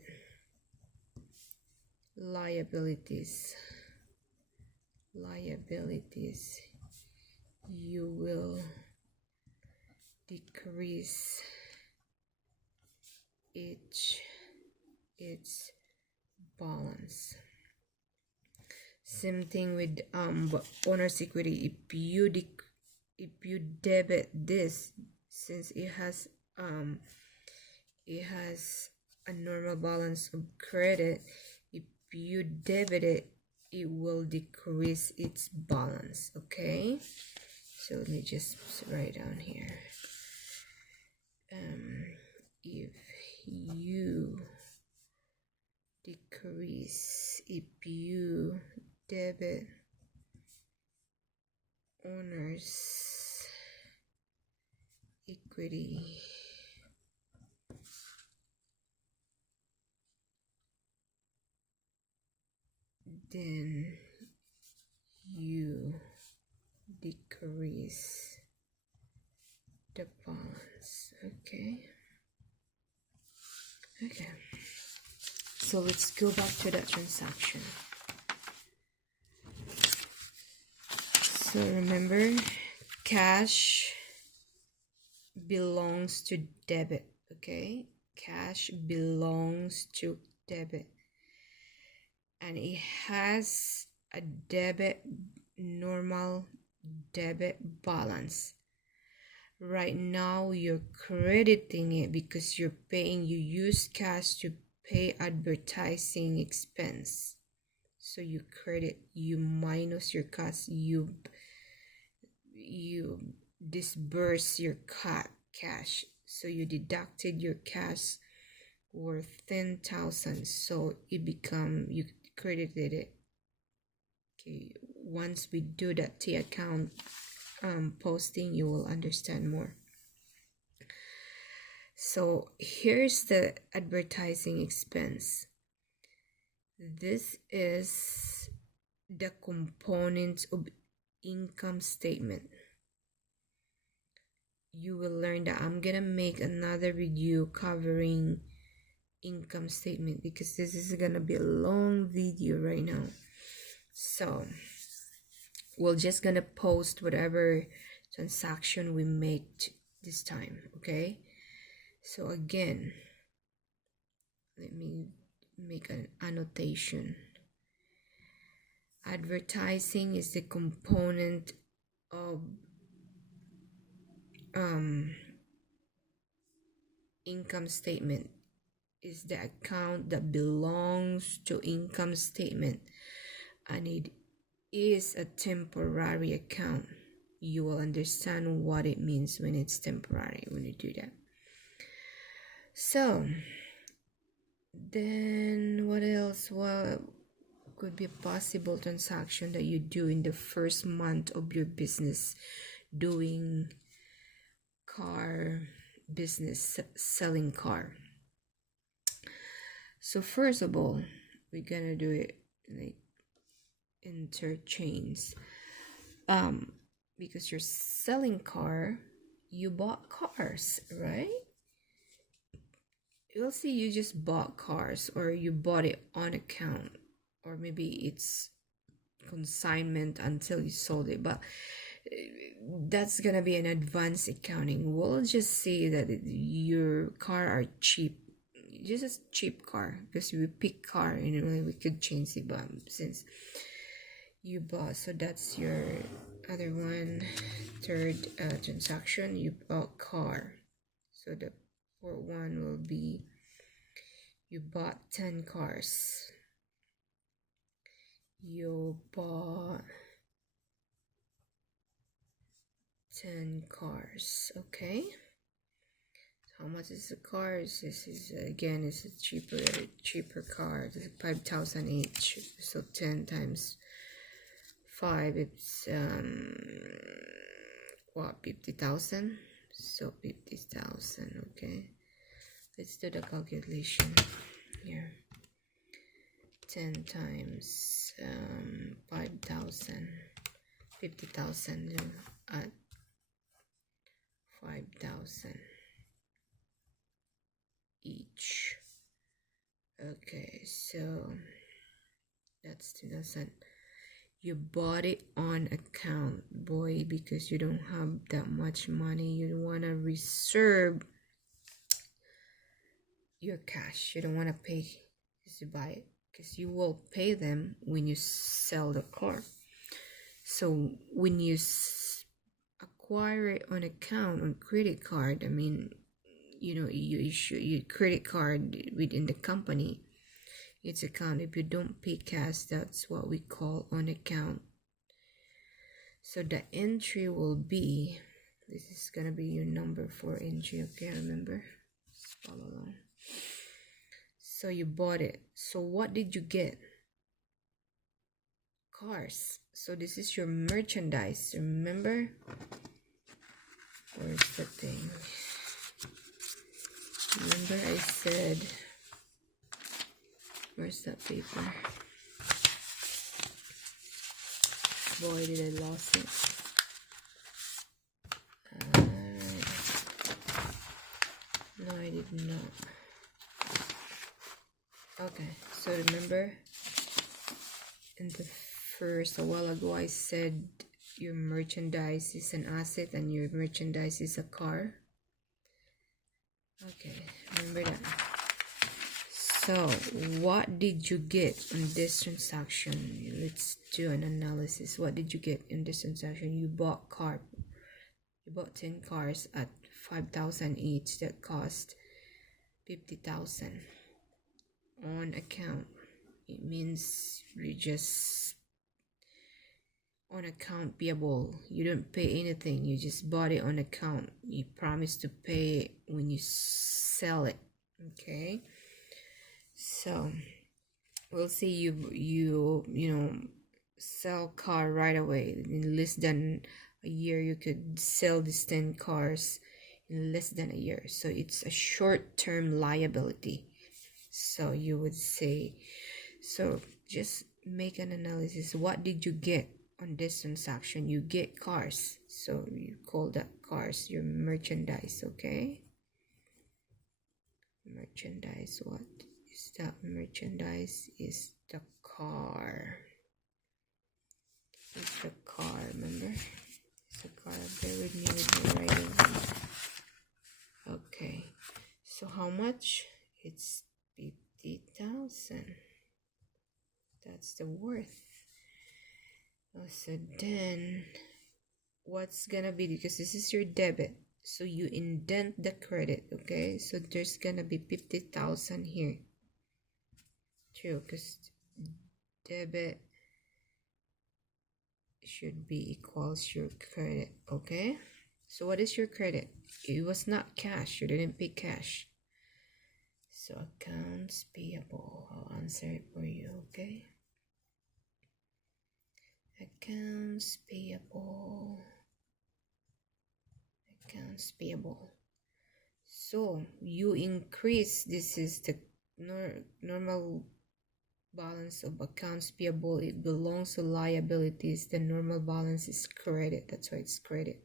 liabilities, you will decrease its balance. Same thing with owner's equity. if you debit this, since it has a normal balance of credit, if you debit it, it will decrease its balance. Okay, so let me just write down here. If you decrease, if you debit owner's equity, then you decrease the balance. Okay, so let's go back to that transaction. So remember, cash belongs to debit. Okay, cash belongs to debit, and it has a normal debit balance. Right now you're crediting it because you use cash to pay advertising expense. So you minus your cost, you disburse your cash. So you deducted your cash worth 10,000, so you credited it. Okay, once we do that T account posting, you will understand more. So here's the advertising expense. This is the components of income statement. You will learn that I'm gonna make another video covering income statement because this is gonna be a long video right now. So we're just gonna post whatever transaction we made this time. Okay, so again, let me make an annotation. Advertising is the component of income statement, is the account that belongs to income statement, and it is a temporary account. You will understand what it means when it's temporary when you do that. So then what else? What could be a possible transaction that you do in the first month of your business doing car business, selling car? So first of all, we're gonna do it like interchange. Because you're selling car, you bought cars, right? You'll see you just bought cars, or you bought it on account, or maybe it's consignment until you sold it, but that's gonna be an advanced accounting. We'll just say that your car are cheap, just a cheap car, because we pick car and we could change it, but since you bought, so that's your other one. Third transaction, you bought car, so the fourth one will be you bought 10 cars. You bought 10 cars. Okay, how much is the cars? This is again, it's a cheaper car. It's 5,000 each, so 10 times 5, it's 50,000. So 50,000. Okay, let's do the calculation here. 10 times 5,000, 50,000 at 5,000 each. Okay, so that's 2,000. You bought it on account, boy, because you don't have that much money. You don't want to reserve your cash. You don't want to pay to buy it, because you will pay them when you sell the car. So when you acquire it on account on credit card, I mean, you issue your credit card within the company, it's account. If you don't pay cash, that's what we call on account. So the entry will be, this is gonna be your number for entry, okay? Remember, just follow along. So you bought it. So what did you get? Cars. So this is your merchandise, remember? Where's the thing? Remember I said, where's that paper? Boy, did I lost it. No, I did not. Okay, so remember in the first, a while ago, I said your merchandise is an asset and your merchandise is a car. Okay, remember that. So what did you get on this transaction? Let's do an analysis. What did you get in this transaction? You bought 10 cars at 5,000 each. That cost 50,000 on account. It means you just on account payable. You don't pay anything, you just bought it on account. You promise to pay when you sell it. Okay, so we'll say you know sell car right away. In less than a year you could sell these 10 cars in less than a year, so it's a short-term liability. So you would say, so just make an analysis. What did you get on this transaction? You get cars, so you call that cars your merchandise. Okay, merchandise, what is that? Merchandise is the car. It's the car, remember? It's the car. Bear with me with the writing. Okay, so how much? It's 50,000. That's the worth. So then what's gonna be, because this is your debit, so you indent the credit. Okay, so there's gonna be 50,000 here too, because debit should be equals your credit. Okay, so what is your credit? It was not cash, you didn't pay cash, so accounts payable. I'll answer it for you. Okay, accounts payable. Accounts payable. So you increase, this is the normal balance of accounts payable. It belongs to liabilities. The normal balance is credit, that's why it's credit.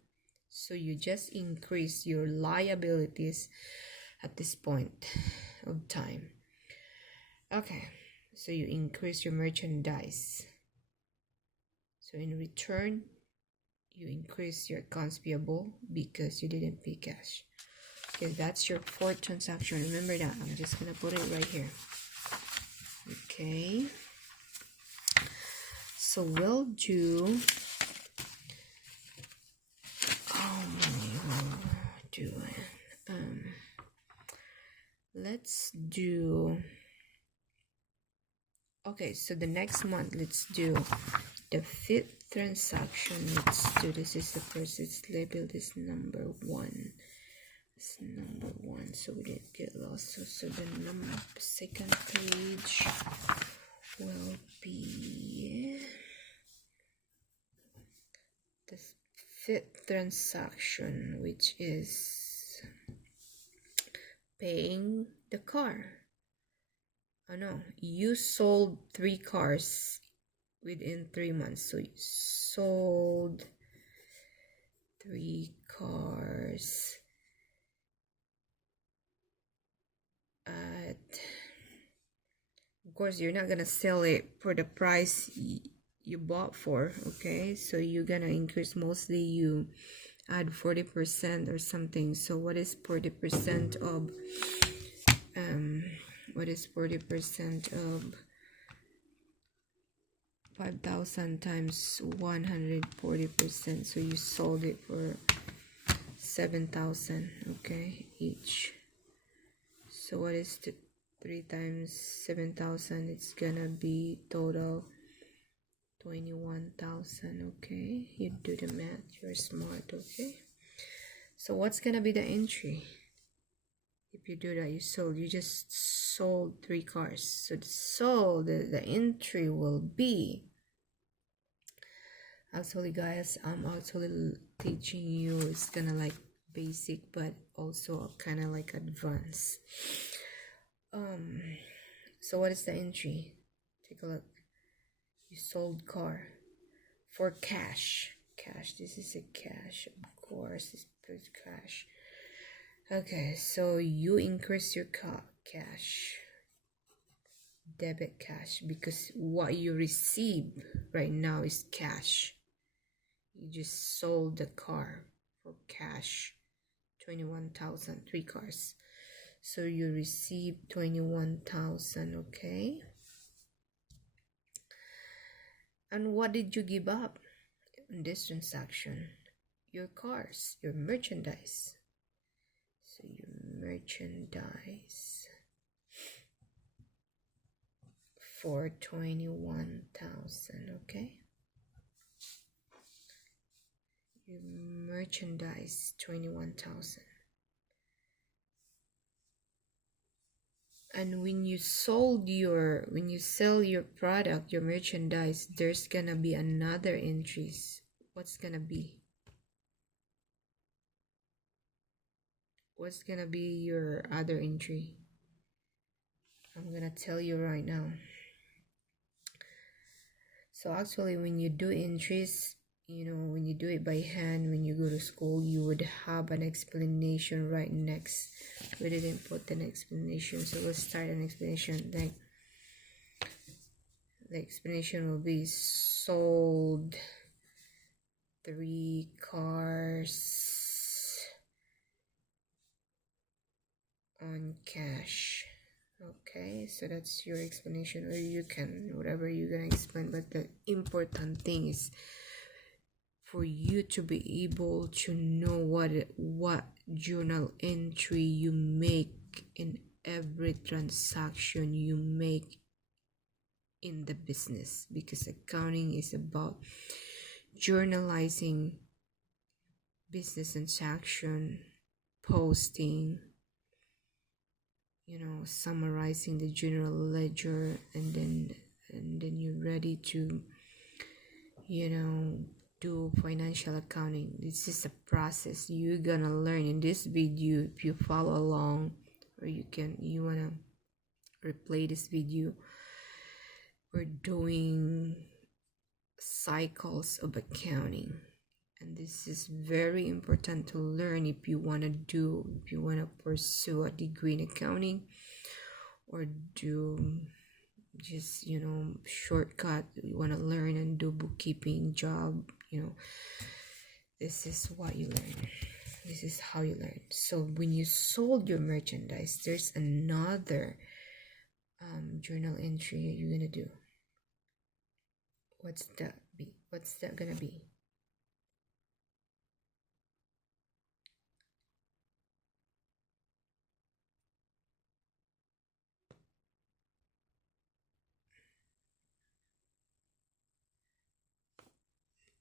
So you just increase your liabilities at this point of time. Okay, so you increase your merchandise, so in return you increase your accounts payable because you didn't pay cash. Okay, that's your fourth transaction. Remember that. I'm just gonna put it right here. Okay, so we'll do let's do, okay, so the next month let's do the fifth transaction. Let's do, this is the first, it's labeled as number 1. It's number 1, so we didn't get lost. So the second page will be the fifth transaction, which is paying the car. Oh no, you sold 3 cars within 3 months. So you sold 3 cars at, of course you're not gonna sell it for the price you bought for. Okay, so you're gonna increase, mostly you add 40% or something. So what is 40% of 5,000 times 140%? So you sold it for 7,000, okay, each. So what is 3 times 7,000? It's gonna be total 21,000. Okay, you do the math, you're smart. Okay, so what's gonna be the entry? If you do that, you just sold 3 cars. So the entry will be, actually guys, I'm actually teaching you, it's kind of like basic but also kind of like advanced. So what is the entry? Take a look. You sold car for cash. This is a cash, of course, this is cash. Okay, so you increase your cash, debit cash, because what you receive right now is cash. You just sold the car for cash, 21,000, 3 cars. So you receive 21,000, okay? And what did you give up in this transaction? Your cars, your merchandise. So your merchandise for 21,000, okay? Your merchandise 21,000. And when you sell your product, your merchandise, there's gonna be another entries. What's gonna be? What's gonna be your other entry? I'm gonna tell you right now. So actually, when you do entries, when you do it by hand, when you go to school, you would have an explanation right next. We didn't put an explanation, so let's start an explanation. Like, the explanation will be sold 3 cars on cash. Okay, so that's your explanation, or you can, whatever you're gonna explain, but the important thing is for you to be able to know what journal entry you make in every transaction you make in the business, because accounting is about journalizing business transaction, posting, summarizing the general ledger, and then you're ready to do financial accounting. This is a process you're gonna learn in this video. If you follow along, or you wanna replay this video, we're doing cycles of accounting, and this is very important to learn if you want to pursue a degree in accounting, or do just shortcut, you want to learn and do bookkeeping job. This is what you learn, this is how you learn. So when you sold your merchandise, there's another journal entry you're gonna do. What's that gonna be?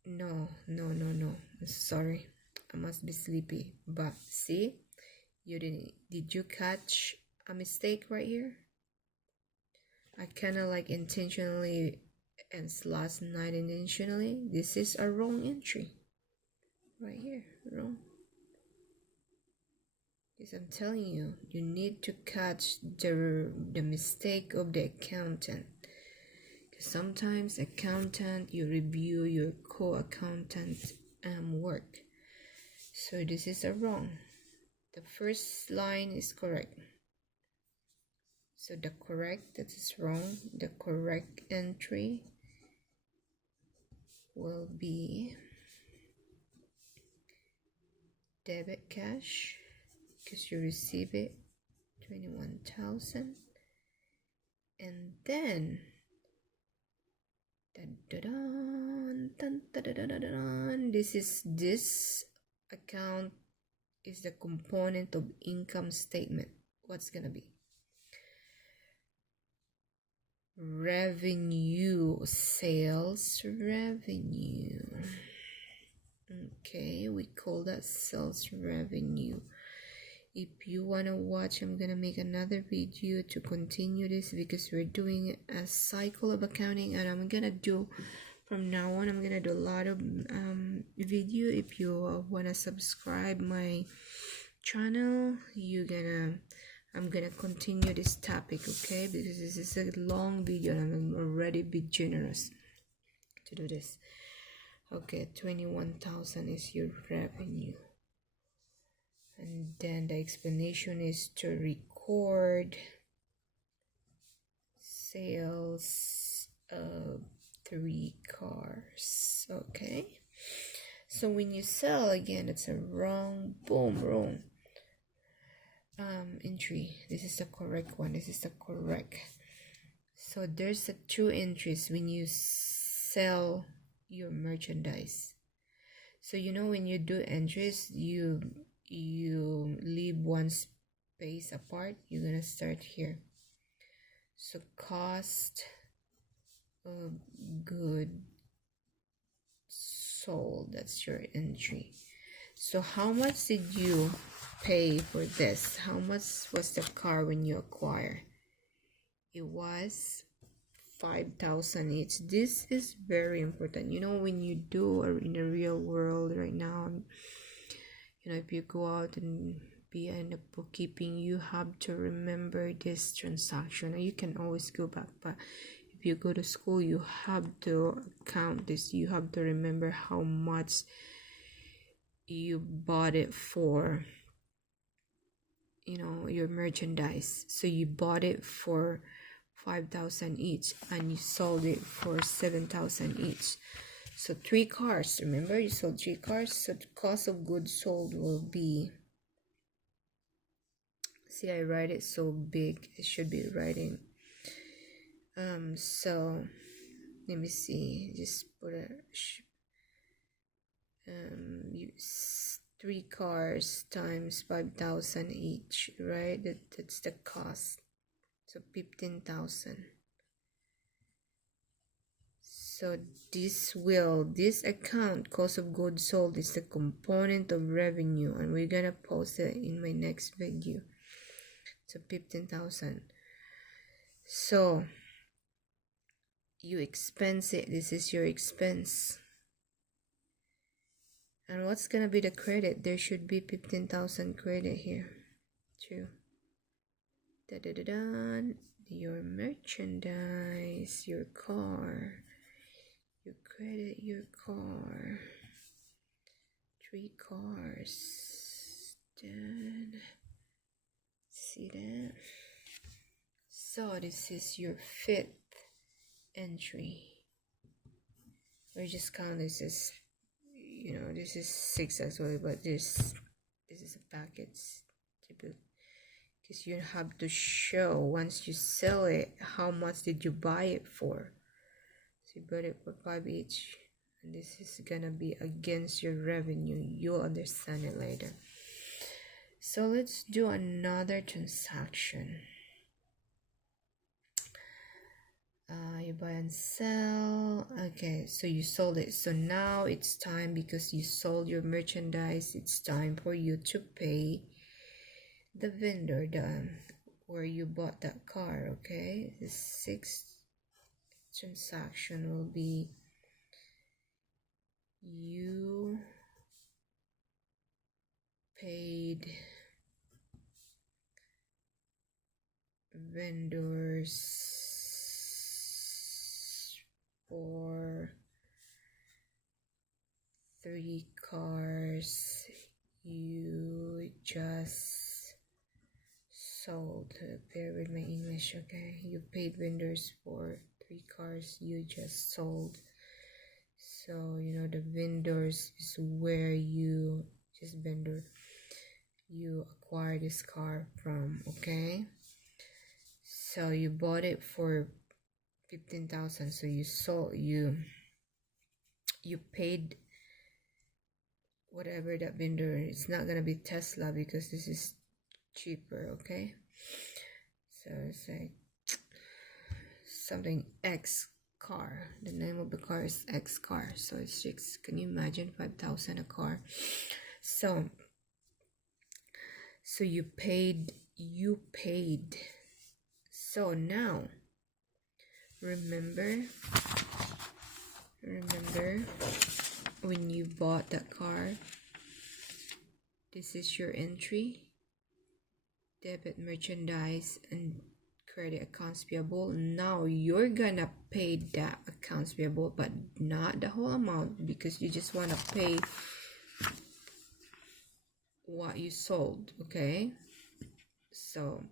No. Sorry, I must be sleepy. But see, did you catch a mistake right here? I kind of like intentionally and last night intentionally. This is a wrong entry. Right here, wrong. Because I'm telling you, you need to catch the mistake of the accountant. Sometimes accountant, you review your co-accountant work. So this is a wrong. The first line is correct. So that is wrong. The correct entry will be debit cash, because you receive it 21,000, and then this account is the component of income statement? What's gonna be? Revenue, sales revenue. Okay, we call that sales revenue. If you want to watch, I'm gonna make another video to continue this, because we're doing a cycle of accounting, and I'm gonna do from now on, I'm gonna do a lot of video. If you want to subscribe my channel, I'm gonna continue this topic, okay? Because this is a long video and I'm already be generous to do this. Okay, 21,000 is your revenue, and then the explanation is to record sales of 3 cars. Okay, so when you sell, again, it's a wrong entry. This is the correct one. This is the correct. So there's 2 entries when you sell your merchandise. So when you do entries, you leave one space apart. You're gonna start here. So cost of goods sold, that's your entry. So how much did you pay for this? How much was the car when you acquire? It was 5,000 each. This is very important. When you do in the real world right now, if you go out and be in the bookkeeping, you have to remember this transaction. You can always go back, but if you go to school, you have to count this. You have to remember how much you bought it for, your merchandise. So you bought it for 5,000 each and you sold it for 7,000 each. So 3 cars, remember, you sold 3 cars. So the cost of goods sold will be, see, I write it so big, it should be writing. So let me see, just put a 3 cars times 5,000 each, right? That's the cost. So 15,000. So this account, cost of goods sold, is the component of revenue, and we're gonna post it in my next video. So 15,000. So you expense it. This is your expense. And what's gonna be the credit? There should be 15,000 credit here too. Your merchandise, your car, you credit your car, 3 cars. Then see that. So this is your 5th entry. We just count this as, this is 6 as well, but this is a package, because you have to show once you sell it how much did you buy it for. So you bought it for 5 each, and this is gonna be against your revenue. You'll understand it later. So let's do another transaction. You buy and sell. Okay, so you sold it. So now it's time, because you sold your merchandise, it's time for you to pay the vendor, where you bought that car. Okay, the 6th transaction will be you paid vendors for 3 cars you just sold. Bear with my English, okay? You paid vendors for 3 cars you just sold. So the vendors is where you acquire this car from, okay? So you bought it for 15,000. So you paid whatever that vendor. It's not gonna be Tesla because this is cheaper. Okay, so it's like something X car. The name of the car is X car, so it's six. Can you imagine 5,000 a car? So you paid. So now remember when you bought that car, this is your entry: debit, merchandise, and credit accounts payable. Now you're gonna pay that accounts payable, but not the whole amount, because you just want to pay what you sold. Okay, so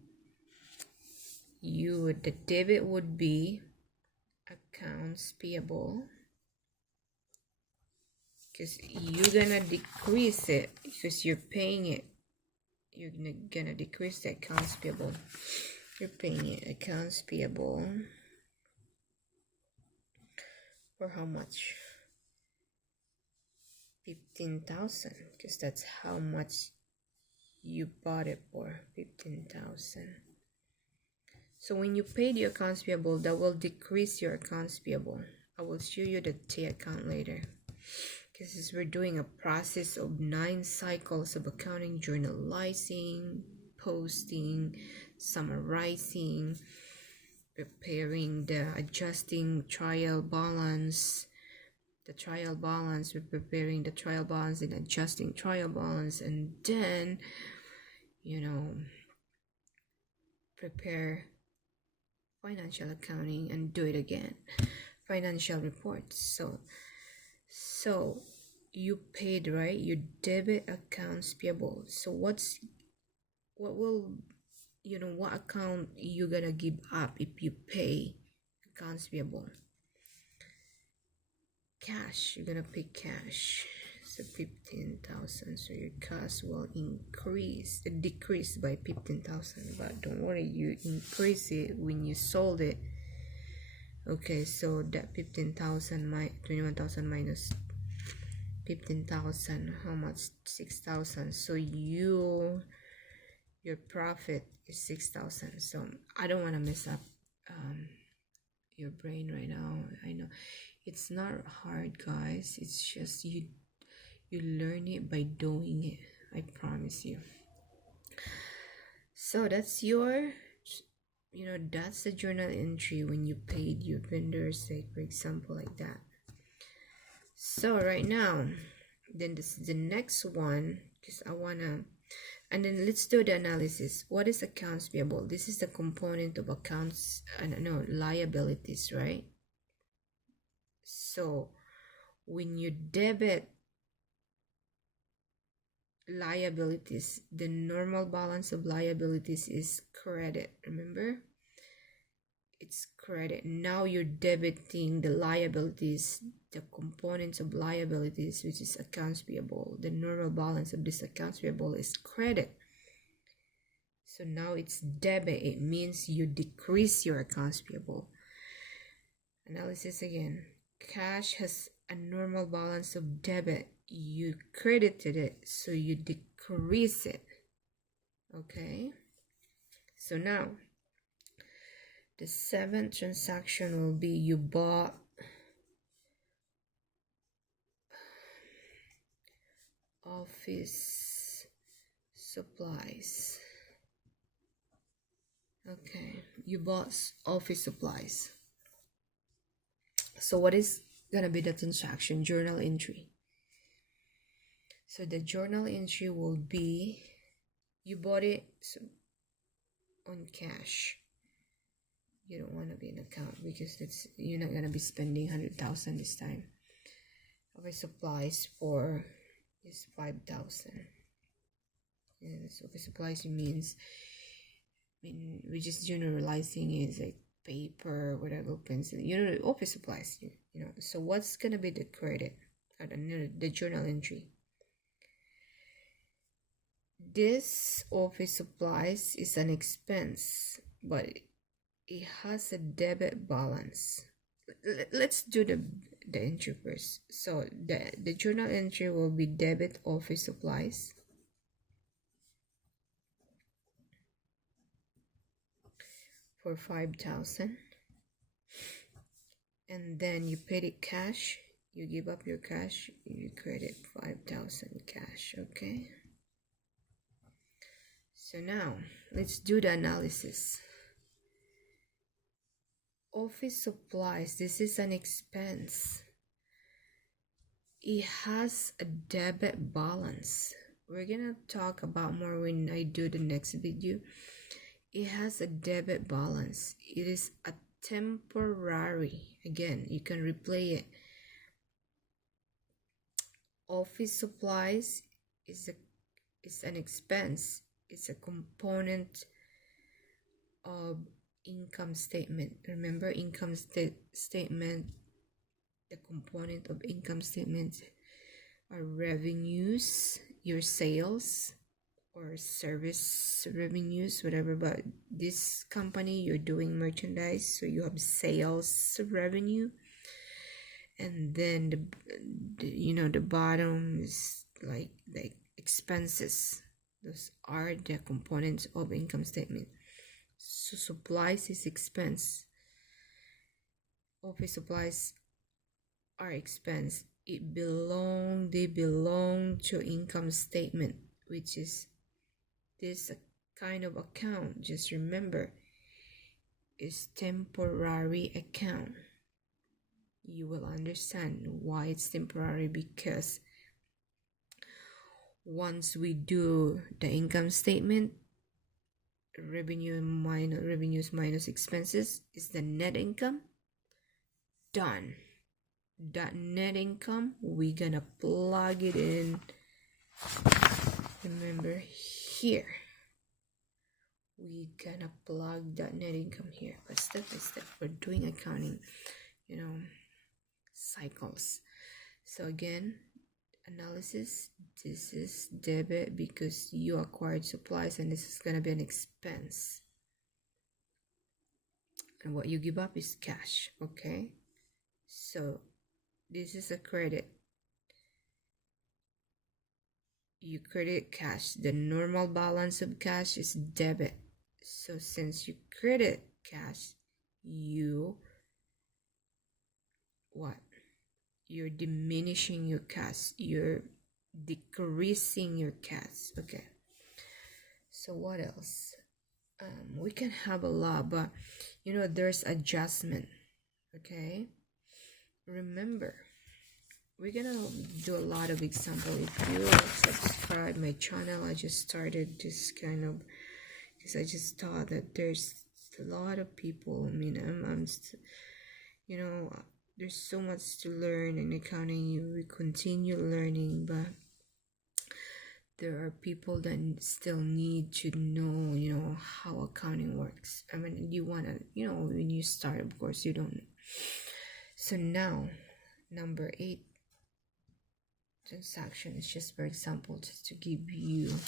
the debit would be accounts payable, because you're gonna decrease it because you're paying it. You're gonna decrease the accounts payable. You're paying it accounts payable for how much? 15,000, because that's how much you bought it for. 15,000. So when you pay the accounts payable, that will decrease your accounts payable. I will show you the T account later, because we're doing a process of 9 cycles of accounting: journalizing, posting, summarizing, preparing the adjusting trial balance, we're preparing the trial balance and adjusting trial balance, and then prepare financial accounting and do it again, financial reports. So you paid, right? You debit accounts payable. So what account you gonna give up if you pay accounts payable? Cash. You're gonna pay cash. So 15,000. So your cost will decrease by 15,000. But don't worry, you increase it when you sold it. Okay, so that 15,000 21,000 minus 15,000, how much? 6,000. So your profit is 6,000. So I don't want to mess up your brain right now. I know it's not hard, guys. It's just you learn it by doing it. I promise you. So that's that's the journal entry when you paid your vendors, like for example, like that. So right now, then this is the next one, because and then let's do the analysis. What is accounts payable? This is the component of liabilities, right? So when you debit liabilities, the normal balance of liabilities is credit. Remember, it's credit. Now you're debiting the liabilities, the components of liabilities, which is accounts payable. The normal balance of this accounts payable is credit. So now it's debit. It means you decrease your accounts payable. Analysis again. Cash has a normal balance of debit. You credited it, so you decrease it. Okay, so now the 7th transaction will be you bought office supplies. Okay, you bought office supplies. So what is gonna be the transaction? Journal entry. So the journal entry will be you bought it on cash. You don't want to be an account because you're not gonna be spending 100,000 this time. Office supplies for is 5,000. Yes, office supplies means, we're just generalizing, is like paper, whatever, pencil. Office supplies. So what's gonna be the credit? The journal entry. This office supplies is an expense, but it has a debit balance. Let's do the entry first. So the journal entry will be debit office supplies for 5,000, and then you paid it cash. You give up your cash, you credit 5,000 cash. Okay, so now let's do the analysis. Office supplies, this is an expense. It has a debit balance. We're gonna talk about more when I do the next video. It has a debit balance. It is a temporary. Again, you can replay it. Office supplies is an expense. It's a component of income statement. Remember, income statement, the component of income statement are revenues, your sales or service revenues, whatever. But this company, you're doing merchandise, so you have sales revenue, and then the bottom is like expenses. Those are the components of income statement. So supplies is expense. Office supplies are expense. They belong to income statement, which is this kind of account. Just remember, is temporary account. You will understand why it's temporary, because once we do the income statement, revenues minus expenses is the net income. Done. That net income, we're gonna plug it in. Remember, here we're gonna plug that net income here. But step by step, we're doing accounting cycles. So again, analysis, this is debit because you acquired supplies, and this is gonna be an expense, and what you give up is cash. Okay, so this is a credit. You credit cash. The normal balance of cash is debit. So since you credit cash, you're diminishing your cash. You're decreasing your cash. Okay. So what else? We can have a lot, but there's adjustment. Okay. Remember, we're gonna do a lot of example. If you subscribe my channel, I just started this kind of, because I just thought that there's a lot of people. I mean, I'm there's so much to learn in accounting. We continue learning, but there are people that still need to know how accounting works. I mean, you wanna when you start, of course you don't know. So now, number 8 transaction is just for example, just to give you